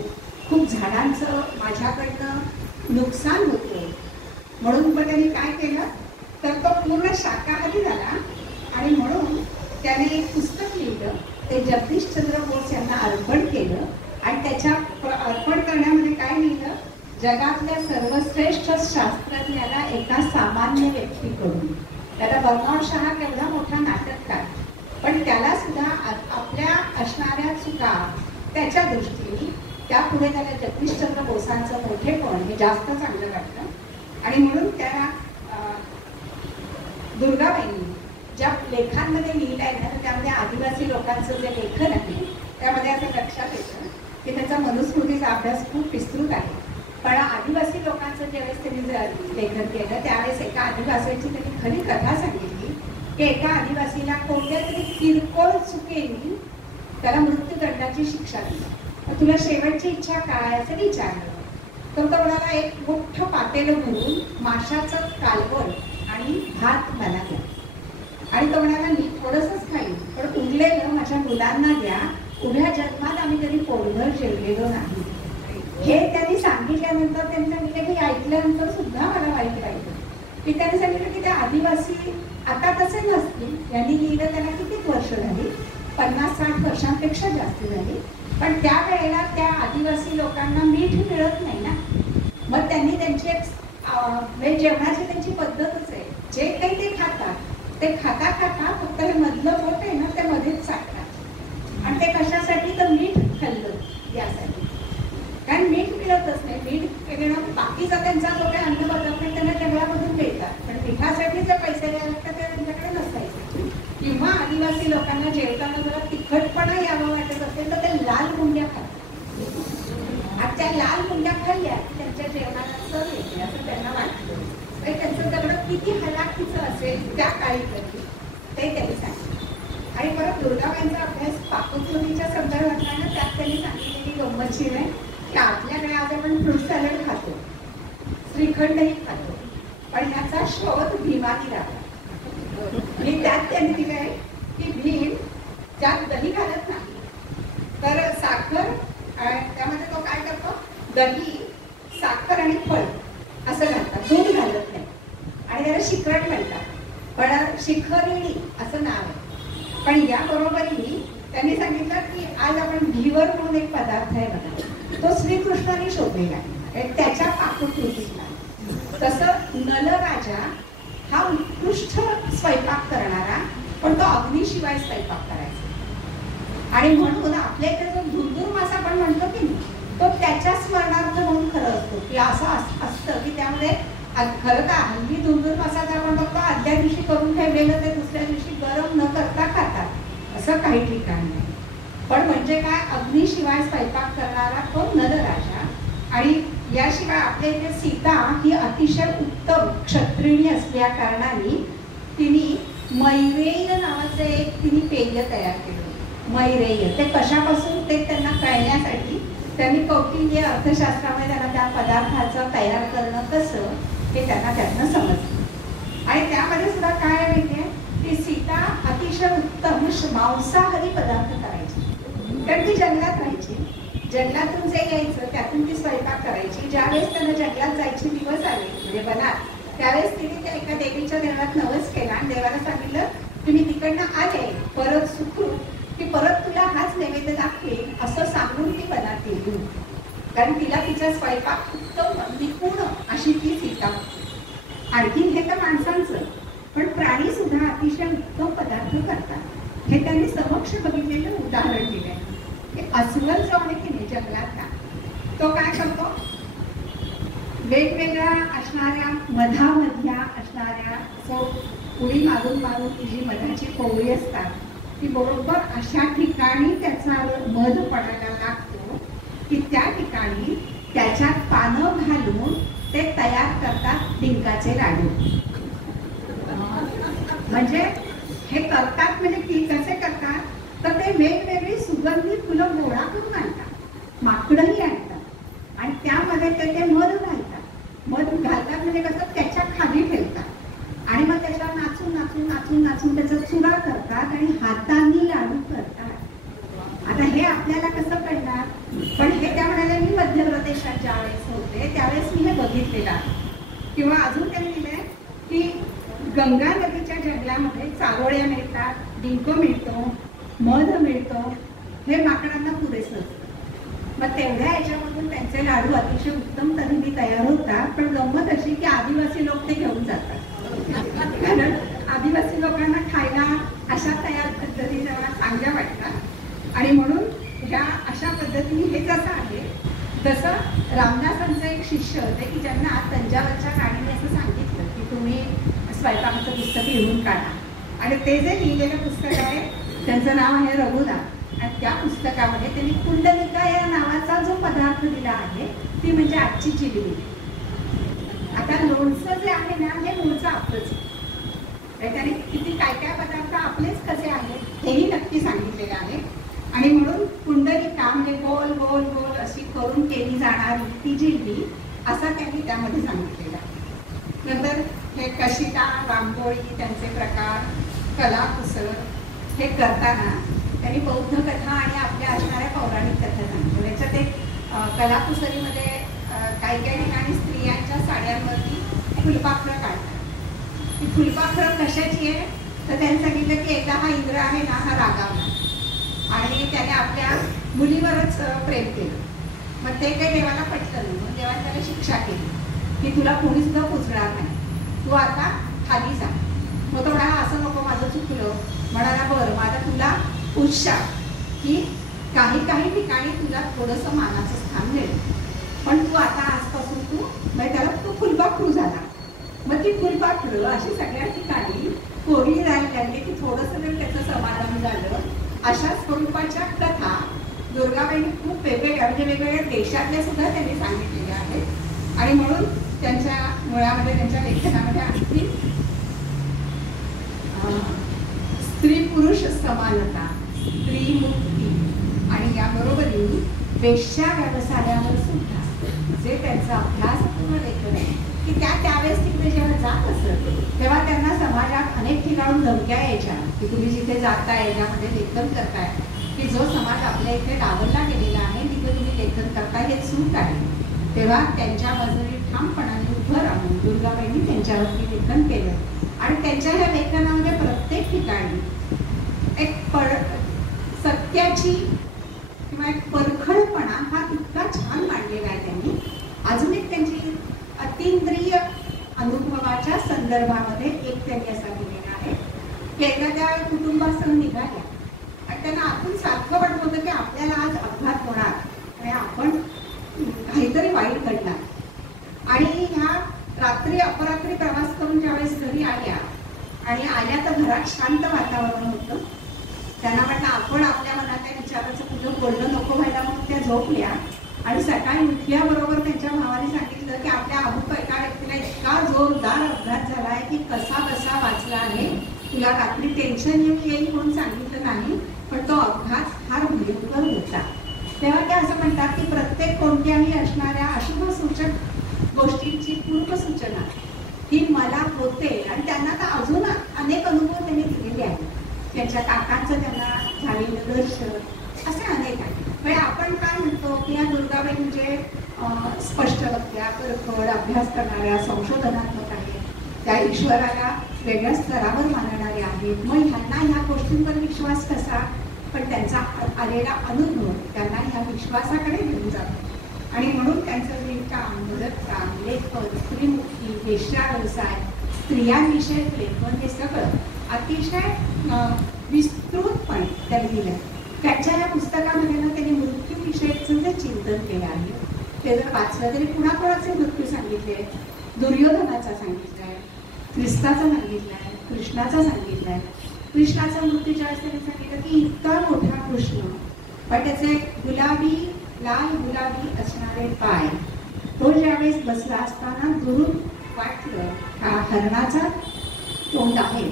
खूप झाडांचं माझ्याकडनं नुकसान होतं. म्हणून मग त्यांनी काय केलं तर तो पूर्ण शाकाहारी झाला आणि म्हणून त्याने एक पुस्तक लिहिलं, ते जगदीशचंद्र बोस यांना अर्पण केलं. आणि त्याच्या अर्पण करण्यामध्ये काय लिहिलं, जगातल्या सर्वश्रेष्ठ शास्त्रज्ञाला एका सामान्य व्यक्तीकडून. त्याला बर्नार्ड शॉ केवढा मोठा नाटककार, पण त्याला सुद्धा आपल्या असणाऱ्या चुका त्याच्या दृष्टीने त्यापुढे त्याला जगदीशचंद्र बोसांचं मोठेपण हे जास्त चांगलं वाटलं. आणि म्हणून त्याला दुर्गाबाईंनी ज्या लेखांमध्ये लिहिलं आहे ना त्यामध्ये आदिवासी लोकांचं जे लेखन आहे त्यामध्ये असं लक्षात येतं की त्याचा मनुस्मृतीचा अभ्यास खूप विस्तृत आहे. पण आदिवासी लोकांचं ज्यावेळेस त्यांनी लेखन केलं त्यावेळेस एका आदिवासीची त्यांनी खरी कथा सांगितली की एका आदिवासीला कोणत्या तरी किरकोळ चुकीने त्याला मृत्यूदंडाची शिक्षा दिली. मग तुला शेवटची इच्छा काय असं विचारलं तर तो म्हणाला एक मोठं पातेलं भरून माशाचं कालवण आणि भात मला द्या. आणि तो म्हणाला मी थोडंसंच खाईन पण उरलेलं माझ्या मुलांना द्या, उभ्या जन्मात आम्ही कधी पोटभर जेवलेलो नाही. हे त्यांनी सांगितल्यानंतर त्यांनी सांगितलं की ऐकल्यानंतर सुद्धा मला वाईट वाटलं की त्यांनी सांगितलं की त्या आदिवासी आता तसे नसतील. यांनी लिहिलं त्याला किती वर्ष झाली, 50-60 वर्षांपेक्षा जास्त झाली. पण त्यावेळेला त्या आदिवासी लोकांना मीठ मिळत नाही ना. मग त्यांनी त्यांची एक म्हणजे जेवणाची त्यांची पद्धतच आहे. जे काही ते खातात ते खाता खाता फक्त हे मधलं पोट आहे ना ते मध्येच साठतात. आणि ते कशासाठी तर मीठ खाल्लं यासाठी, कारण मीठ मिळतच नाही. मीठ घेणं बाकीचा त्यांचा जो काही अन्न पदार्थ त्यांना जंगलामधून मिळतात पण मिठासाठी जे पैसे द्यावे लागतात ते त्यांच्याकडे नसायचे. किंवा आदिवासी लोकांना जेवताना जरा तिखटपणा यावं वाटत असेल तर ते लाल मुंड्या खातात. आणि त्या लाल मुंड्या खाल्ल्या त्यांच्या जेवणाला चव येते असं त्यांना वाटतं. त्यांचं सगळं किती हलाखीचं असेल त्या काळी कधी ते त्यांनी सांगितलं. आणि परत दुर्गाबाईंचा अभ्यास पाककृतीच्या संदर्भातला ना त्यात त्यांनी सांगितलेली गंमतशीर आहे की आपल्याकडे आज आपण फ्रूट सॅलड खातो, श्रीखंडही खातो, पण ह्याचा शोध भीमानी लागला. आणि त्यात त्यांनी दिलं आहे की भीम त्यात दही घालत नाही तर साखर, त्यामध्ये तो काय करतो दही, साखर आणि फळ असं घालतात, दूध घालत नाही. आणि त्याला शिखरण म्हणतात. पण शिखरिणी असं नाव आहे. पण या बरोबरही त्यांनी सांगितलं की आज आपण घीवर म्हणून एक पदार्थ आहे बघा, तो श्रीकृष्णाने शोधलेला आहे त्याच्या पाककृतीतला. तसं नलराजा हा उत्कृष्ट स्वयंपाक करणारा पण तो अग्नीशिवाय स्वयंपाक करायचा. आणि म्हणून आपल्या इथे जो धुरधुर मासा आपण म्हणतो की तो त्याच्या स्मरणार्थ म्हणून खरं असतो की असं असतं की त्यामध्ये खरं का हल्ली धुरधुर मासा जर आपण बघतो आदल्या दिवशी करून ठेवलेलं ते दुसऱ्या दिवशी गरम न करता खातात असं काही ठिकाणी नाही. पण म्हणजे काय अग्नीशिवाय स्वयंपाक करणारा तो नलराजा. आणि याशिवाय आपल्या इथे सीता ही अतिशय उत्तम क्षत्रिणी असल्या कारणाने तिने मैरेय नावाचं एक तिने पेय तयार केलं. मैरेय ते कशापासून ते त्यांना कळण्यासाठी त्यांनी कौटिल्य अर्थशास्त्रामध्ये त्यांना त्या पदार्थाचं तयार करणं कसं हे त्यांना त्यातनं समजलं. आणि त्यामध्ये सुद्धा काय माहितीये की सीता अतिशय उत्तम मांसाहारी पदार्थ करायची. कारण ती जंगलात राहायची, जंगलातून जे यायचं त्यातून ती स्वयंपाक करायची. ज्यावेळेस त्यांना जंगलात जायचे दिवस आले म्हणजे बनात त्यावेळेस तिने त्या एका देवीच्या देवळात नवस केला आणि देवाला सांगितलं तुम्ही तिकडनं आले परत सुखरूप की परत तुला हाच नैवेद्य दाखवेल असं सांगून ती बनात गेली. कारण तिला तिचा स्वयंपाक उत्तम निपुण अशी ती सीता. आणखी हे तर माणसांचं पण प्राणी सुद्धा अतिशय उत्तम पदार्थ करतात हे त्यांनी समक्ष बघितलेलं उदाहरण दिलंय. अस्वल जो आहे की नाही जंगलातला तो काय करतो वेगवेगळ्या असणाऱ्या मधामधल्या असणाऱ्या सो उडी मारून मारून ती जी मधाची पोळी असतात ती बरोबर अशा ठिकाणी त्याचा मध पडायला लागतो की त्या ठिकाणी त्याच्यात पानं घालून ते तयार करतात डिंकाचे लाडू. म्हणजे हे करतात म्हणजे ती कसे करतात तर ते वेगवेगळी सुगंधी फुलं गोळा करून आणतात, माकडंही आणतात आणि त्यामध्ये ते मध घालतात. मध घालतात म्हणजे कसं त्याच्या खाली ठेवतात आणि मग त्याच्यावर नाचून नाचून नाचून नाचून त्याचा चुरा करतात आणि हातांनी लाडू करतात. आता हे आपल्याला कसं कळणार पण हे त्या म्हणाले मी मध्य प्रदेशात ज्या वेळेस होते त्यावेळेस मी हे बघितलेलं आहे. किंवा अजून त्यांनी लिहिलंय की गंगा नदीच्या जंगलामध्ये चारोळ्या मिळतात, डिंक मिळतो, मध मिळतो, हे माकडांना पुरेसं असतं. मग तेवढ्या याच्यामधून त्यांचे लाडू अतिशय उत्तम तऱ्हेने तयार होतात. पण गंमत अशी की आदिवासी लोक ते घेऊन जातात कारण आदिवासी लोकांना खायला अशा तयार पद्धती जरा चांगल्या वाटतात. आणि म्हणून ह्या अशा पद्धतीने हे जसं आहे तसं रामदासांचं एक शिष्य होते की ज्यांना तंजावरच्या राणीने असं सांगितलं की तुम्ही स्वयंपाकाचं पुस्तक लिहून काढा. आणि ते जे लिहिलेलं पुस्तक आहे त्यांचं नाव आहे रघुनाथ. आणि त्या पुस्तकामध्ये त्यांनी कुंडलिका या नावाचा जो पदार्थ दिला आहे ती म्हणजे आजची जिलेबी. आता लोणचं जे आहे ना हे मूळचं आपलंच, त्याने किती काय काय पदार्थ आपलेच कसे आहेत हेही नक्की सांगितलेलं आहे. आणि म्हणून पुंडलिका म्हणजे गोल गोल गोल अशी करून केली जाणारी ती जिलेबी असा त्यांनी त्यामध्ये सांगितलेला आहे. नंतर हे कशिदा, रांगोळी, त्यांचे प्रकार, कलाकुसर हे करताना त्यांनी बौद्ध कथा आणि आपल्या असणाऱ्या पौराणिक कथा सांगितल्या. याच्यात एक कलाकुसरीमध्ये काही काही ठिकाणी स्त्रियांच्या साड्यांवरती फुलपाखरं काढतात. ती फुलपाखरं कशाची आहे तर त्यांनी सांगितलं की एकदा हा इंद्र आहे ना हा रागावला आणि त्याने आपल्या मुलीवरच प्रेम केलं. मग ते काही देवाला पटलं नाही. मग देवाने त्याला शिक्षा केली की तुला कोणी सुद्धा पुजणार नाही, तू आता खाली जा. मग तो म्हणाला असं नको, माझं चुकलं. म्हणाला बरं माझा तुला उत्साह की काही काही ठिकाणी तुला थोडंसं मानाचं स्थान मिळेल, पण तू आता आजपासून तू म्हणजे त्याला तो फुलपाखरू झाला. मग ती फुलपाखरं अशी सगळ्या ठिकाणी कोरी राहायला लागली की थोडंसं जर त्याचं समाधान झालं. अशा स्वरूपाच्या कथा दुर्गाबाईंनी खूप वेगवेगळ्या म्हणजे वेगवेगळ्या देशातल्या सुद्धा त्यांनी सांगितलेल्या आहेत. आणि म्हणून त्यांच्या मुळामध्ये त्यांच्या लेखनामध्ये आणखी स्त्री पुरुष समानता, स्त्री मुक्ती आणि याबरोबरीने वेश्या व्यवसायावर सुद्धा जे त्यांचा अभ्यासपूर्ण लेखन आहे की त्यावेळेस तिकडे जेव्हा जात असत तेव्हा त्यांना समाजात अनेक ठिकाणून धमक्या यायच्या की तुम्ही जिथे जाताय याच्यामध्ये लेखन करताय की जो समाज आपल्या इथे डावलला गेलेला आहे तिथे तुम्ही लेखन करताय हे चूक आहे. तेव्हा त्यांच्या बाजूने ठामपणाने उभं राहून दुर्गाबाईंनी त्यांच्यावरती लेखन केलं आणि त्यांच्या ह्या लेखनामध्ये प्रत्येक ठिकाणी एक सत्याची किंवा एक परखडपणा हा इतका छान मांडलेला आहे त्यांनी. अजून एक त्यांची अतिंद्रिय अनुभवाच्या संदर्भामध्ये एक त्यांनी असा केलेला आहे की एखाद्या कुटुंबासह निघाल्या आणि त्यांना आतून सारखं वाटत होतं की आपल्याला आज अपघात होणार आणि आपण काहीतरी वाईट घडणार. आणि ह्या रात्री अपरात्री प्रवास करून ज्यावेळेस घरी आल्या आणि आल्या तर घरात शांत वातावरण होतं. त्यांना वाटलं आपण आपल्या मनातल्या विचाराचं कुठं बोलणं नको व्हायला म्हणून त्या झोपल्या. आणि सकाळी उठल्याबरोबर त्यांच्या भावाने सांगितलं की आपल्या अमुक एका व्यक्तीला इतका जोरदार अपघात झाला आहे की कसा कसा वाचला आहे, तुला रात्री टेन्शन येईल म्हणून सांगितलं नाही, पण तो अपघात फार भयंकर होता. तेव्हा ते असं म्हणतात की प्रत्येक कोणत्याही असणाऱ्या अशुभ सूचक गोष्टींची पूर्वसूचना ही मला होते. आणि त्यांना तर अजून अनेक अनुभव त्यांनी दिलेले आहेत. त्यांच्या काकांचं त्यांना झालेलं दर्शन असे अनेक आहेत. म्हणजे आपण काय म्हणतो की या दुर्गाबाई म्हणजे स्पष्टवक्त्या, परखड, अभ्यास करणाऱ्या, संशोधनात्मक आहेत. त्या ईश्वराला वेगळ्या स्तरावर मानणाऱ्या आहेत. मग ह्यांना ह्या गोष्टींवर विश्वास कसा, पण त्यांचा आलेला अनुभव त्यांना ह्या विश्वासाकडे घेऊन जातो. आणि म्हणून त्यांचं विणकाम, भरतकाम, लेखन, स्त्रीमुक्ती, वेश्या व्यवसाय, स्त्रियांविषयक लेखन हे सगळं अतिशय विस्तृतपणे त्यांनी दिलं. त्याच्या या पुस्तकामध्ये ना त्यांनी मृत्यूविषयीचं जे चिंतन केलं आहे ते जर वाचलं तरी कुणाकुणाचे मृत्यू सांगितले, दुर्योधनाचा सांगितला आहे, ख्रिस्ताचा सांगितला आहे, कृष्णाचा सांगितला आहे. कृष्णाचा मृत्यूच्या वेळेस त्यांनी सांगितलं की इतका मोठा कृष्ण पण त्याचे गुलाबी लाल गुलाबी असणारे पाय, तो ज्यावेळेस बसला असताना दुरून वाटलं हा हरणाचा तोंड आहे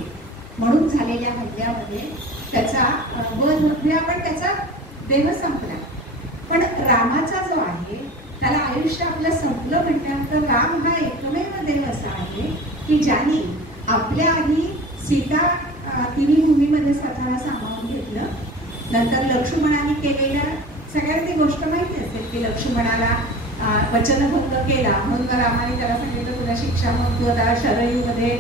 म्हणून झालेल्या हल्ल्यामध्ये त्याचा वध होतो, पण त्याचा देह संपला. पण रामाचा जो आहे त्याला आयुष्य आपलं संपलं म्हटल्यानंतर राम हा एकमेव देव असा आहे की ज्याने आपल्या आधी सीता तिन्ही भूमीमध्ये स्वतःला सामावून घेतलं. नंतर लक्ष्मणाने केलेल्या सगळ्यांना ती गोष्ट माहिती असेल की लक्ष्मणाला वचनभंग केला म्हणून रामाने त्याला सांगितलं तुला शिक्षा म्हणून तू आता शरयूमध्ये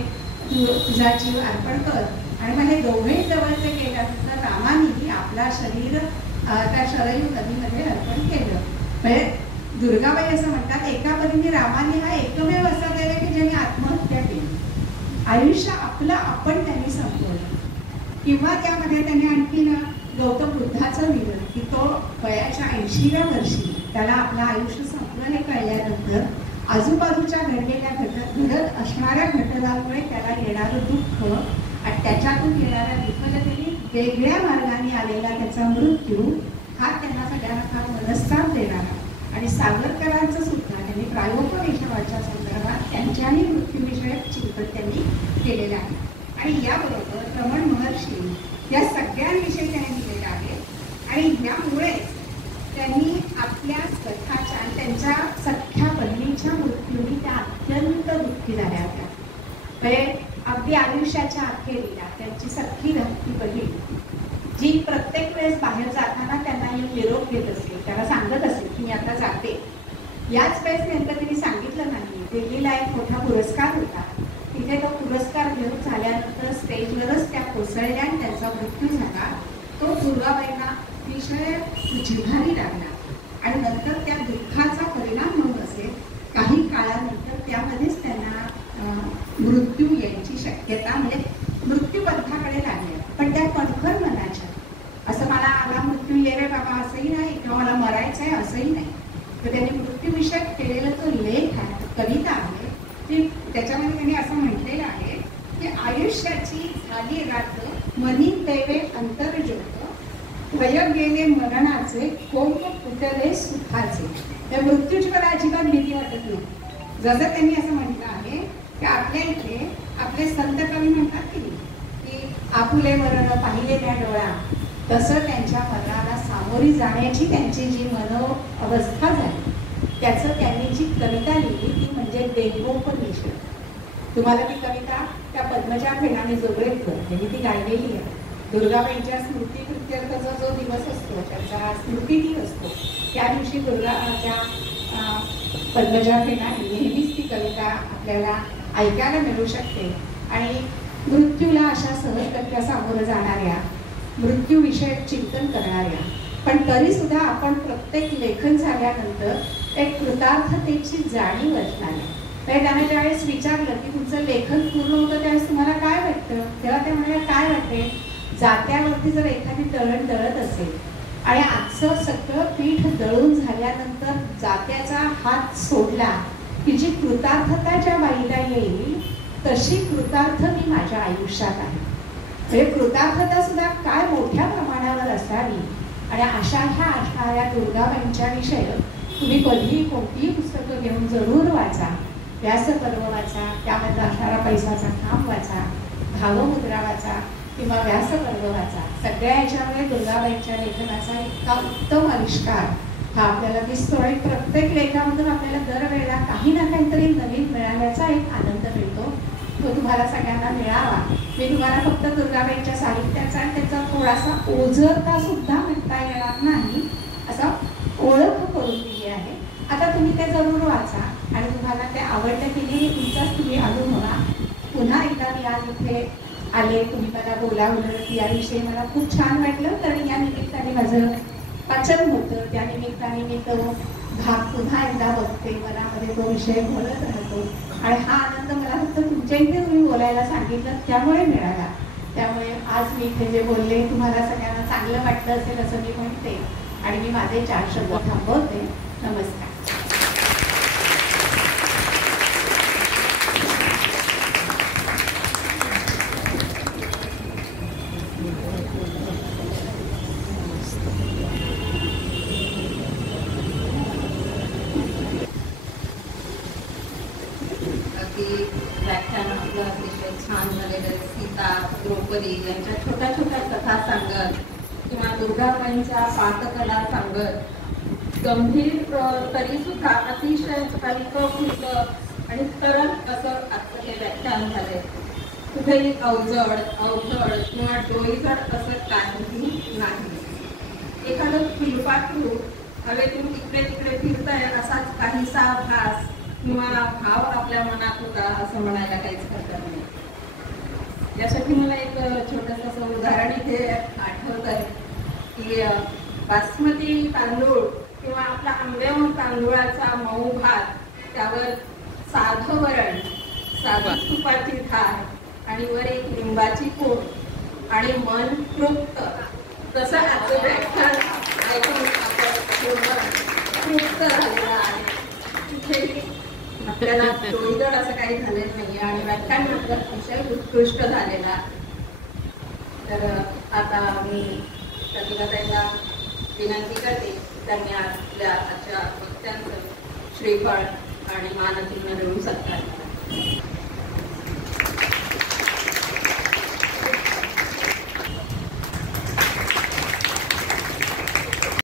तुझा जीव अर्पण कर. आणि मग हे दोघेही जवळचे गेल्यानंतर रामानेही आपला शरीर त्या शरयू नदीमध्ये अर्पण केलं. म्हणजे दुर्गाबाई असं म्हणतात एका परीने रामाने हा एकमेव असा केला की ज्याने आत्महत्या केली. आयुष्य आपलं आपण त्यांनी संपवलं. किंवा त्यामध्ये त्यांनी आणखीन गौतम बुद्धाचं लिहिलं की तो वयाच्या 80व्या वर्षी त्याला आपलं आयुष्य संपलं हे कळल्यानंतर आजूबाजूच्या घडत असणाऱ्या घटनांमुळे त्याला येणारं दुःख आणि त्याच्यातून येणाऱ्या विफलतेने वेगळ्या मार्गाने आलेला त्याचा मृत्यू हा त्यांना सगळ्यांना फार मनस्ताप देणारा. आणि सावरकरांचं प्रायोपवेशनाच्या संदर्भात त्यांच्याही मृत्यूविषयक चिंतन त्यांनी केलेलं आहे. आणि याबरोबर रमण महर्षी या सगळ्यांविषयी त्यांनी लिहिलेलं आहे. आणि यामुळे त्यांनी आपल्या स्वतःच्या आणि त्यांच्या सख्या बहिणीच्या मृत्यूने त्या अत्यंत दुःखी झाल्या होत्या. म्हणजे अगदी आयुष्याच्या अखेरीला त्यांची सख्खी धाकटी बहीण जी प्रत्येक वेळेस बाहेर जाताना त्यांना निरोप घेत असेल, त्यांना सांगत असेल की मी आता जाते. याच वेळेस नेमकं तिने सांगितलं नाही. दिल्लीला एक मोठा पुरस्कार होता. तिथे तो पुरस्कार घेऊन झाल्यानंतर स्टेजवरच त्या कोसळल्या आणि त्यांचा मृत्यू झाला. तो दुर्गाबाईंना अतिशय जिव्हारी लागला आणि नंतर त्या दुःखाचा परिणाम म्हणून असेल काही काळानंतर त्यामध्येच त्यांना मृत्यू यायची शक्यता म्हणजे मृत्यूपंथाकडे लागली. पण त्या कणखर मनाच्या असं मला मृत्यू ये रे बाबा असंही नाही किंवा मला मरायचं आहे असंही नाही. तर त्यांनी मृत्यूविषयक केलेला जो लेख आहे, कविता आहे, ती त्याच्यामध्ये त्यांनी असं म्हटलेलं आहे की आयुष्याची झाली रात मनी देवे अंतर्ज्योत वय गेले मरणाचे कोण फुटले सुखाचे. त्या मृत्यूची मला अजिबात भीती वाटत नाही. जसं त्यांनी असं म्हटलं आहे की आपल्या इथे आपले संत कवी म्हणतात की आपुले मरण पाहिलेल्या डोळा, तसं त्यांच्या मरणाला सामोरी जाण्याची त्यांची जी मनोअवस्था झाली त्याचं त्यांनी जी कविता लिहिली ती म्हणजे देहोपनिषद. तुम्हाला ती कविता त्या पद्मजा फेणाने जोगळेकर यांनी ती गायलेली आहे. दुर्गाबाईंच्या स्मृतीप्रित्यर्थाचा जो दिवस असतो, त्याचा स्मृतिदिन असतो, त्या दिवशी त्या पद्मजा फेणाने नेहमीच ती कविता आपल्याला ऐकायला मिळू शकते. आणि मृत्यूला अशा सहजगत्या सामोरं जाणाऱ्या, मृत्यूविषयक चिंतन करणाऱ्या, पण तरी सुद्धा आपण प्रत्येक लेखन झाल्यानंतर एक कृतार्थतेची जाणीव असणाऱ्या. तर त्याने ज्यावेळेस विचारलं की तुमचं लेखन पूर्ण होतं त्यावेळेस तुम्हाला काय वाटतं, तेव्हा ते म्हणाले काय वाटते, जात्यावरती जर एखादी दळण दळत असेल आणि आजचं सगळं पीठ दळून झाल्यानंतर जात्याचा हात सोडला की जी कृतार्थता ज्या बाईला येईल तशी कृतार्थ मी माझ्या आयुष्यात आहे. म्हणजे कृतार्थता सुद्धा काय मोठ्या प्रमाणावर असावी. आणि अशा ह्या असणाऱ्या दुर्गाबाईंच्या विषय तुम्ही कधीही कोणतीही पुस्तकं घेऊन जरूर वाचा. व्यासपर्व वाचा, त्यामध्ये असणारा पैसाचा खांब वाचा, भावमुद्रा वाचा किंवा व्यासपर्व वाचा. सगळ्या ह्याच्यामध्ये दुर्गाबाईंच्या लेखनाचा इतका उत्तम आविष्कार हा आपल्याला दिसतो. आणि प्रत्येक लेखामधून आपल्याला दरवेळेला काही ना काहीतरी नवीन मिळाल्याचा एक आनंद मिळतो. तो तुम्हाला सगळ्यांना मिळावा. मी तुम्हाला फक्त दुर्गाबाईंच्या साहित्याचा आणि त्याचा थोडासा ओझरता सुद्धा म्हणता येणार नाही असा ओळख करून दिली आहे. आता तुम्ही ते जरूर वाचा आणि तुम्हाला ते आवडलं की नाही तुमचाच तुम्ही अनुभवा. पुन्हा एकदा मी आज इथे आले, तुम्ही मला बोलावलं याविषयी मला खूप छान वाटलं. कारण या निमित्ताने माझं वाचन होतं, त्या निमित्ताने मी तो भाग पुन्हा एकदा बघते, मनामध्ये तो विषय बोलत राहतो. आणि हा आनंद मला फक्त तुमच्या इथे तुम्ही बोलायला सांगितलं त्यामुळे मिळाला. त्यामुळे आज मी इथे जे बोलले तुम्हाला सगळ्यांना चांगलं वाटलं असेल असं मी म्हणते आणि मी माझे 4 शब्द थांबवते. नमस्कार. व्याख्यान आपलं अतिशय छान झालेलं. सीता, द्रौपदी यांच्या छोट्या छोट्या कथा सांगत किंवा दुर्गाबाईंच्या पाककला सांगत गंभीर तरी सुद्धा अतिशय हलकं फुलकं आणि सरळ असं आजचं हे व्याख्यान झालंय. कुठेही अवजड किंवा डोईजड असं काहीही नाही. एखादं फुलपाखरू हवेतून इकडे तिकडे फिरतंय असाच काहीसा भास किंवा भाव आपल्या मनात होता असं म्हणायला काहीच हरकत नाही. यासाठी मला एक छोटंसं असं उदाहरण इथे आठवत आहे की बासमती तांदूळ किंवा आपला आंबेमोड तांदूळाचा मऊ भात, त्यावर साधं वरण, साधी तुपाची धार आणि वर एक लिंबाची फोड आणि मन तृप्त. तसं आजचं व्याख्यान ऐकून आपण पूर्ण तृप्त झालेलं आहे. तिथे आपल्याला डोईजड असं काही झालेलं नाही आणि व्याख्यान मात्र अतिशय उत्कृष्ट झालेला. तर आता मी प्रतिभाताईंना विनंती करते त्यांनी आपल्या आजच्या वक्त्यांचं श्रीफळ आणि मानचिन्ह देऊन सत्कार केला.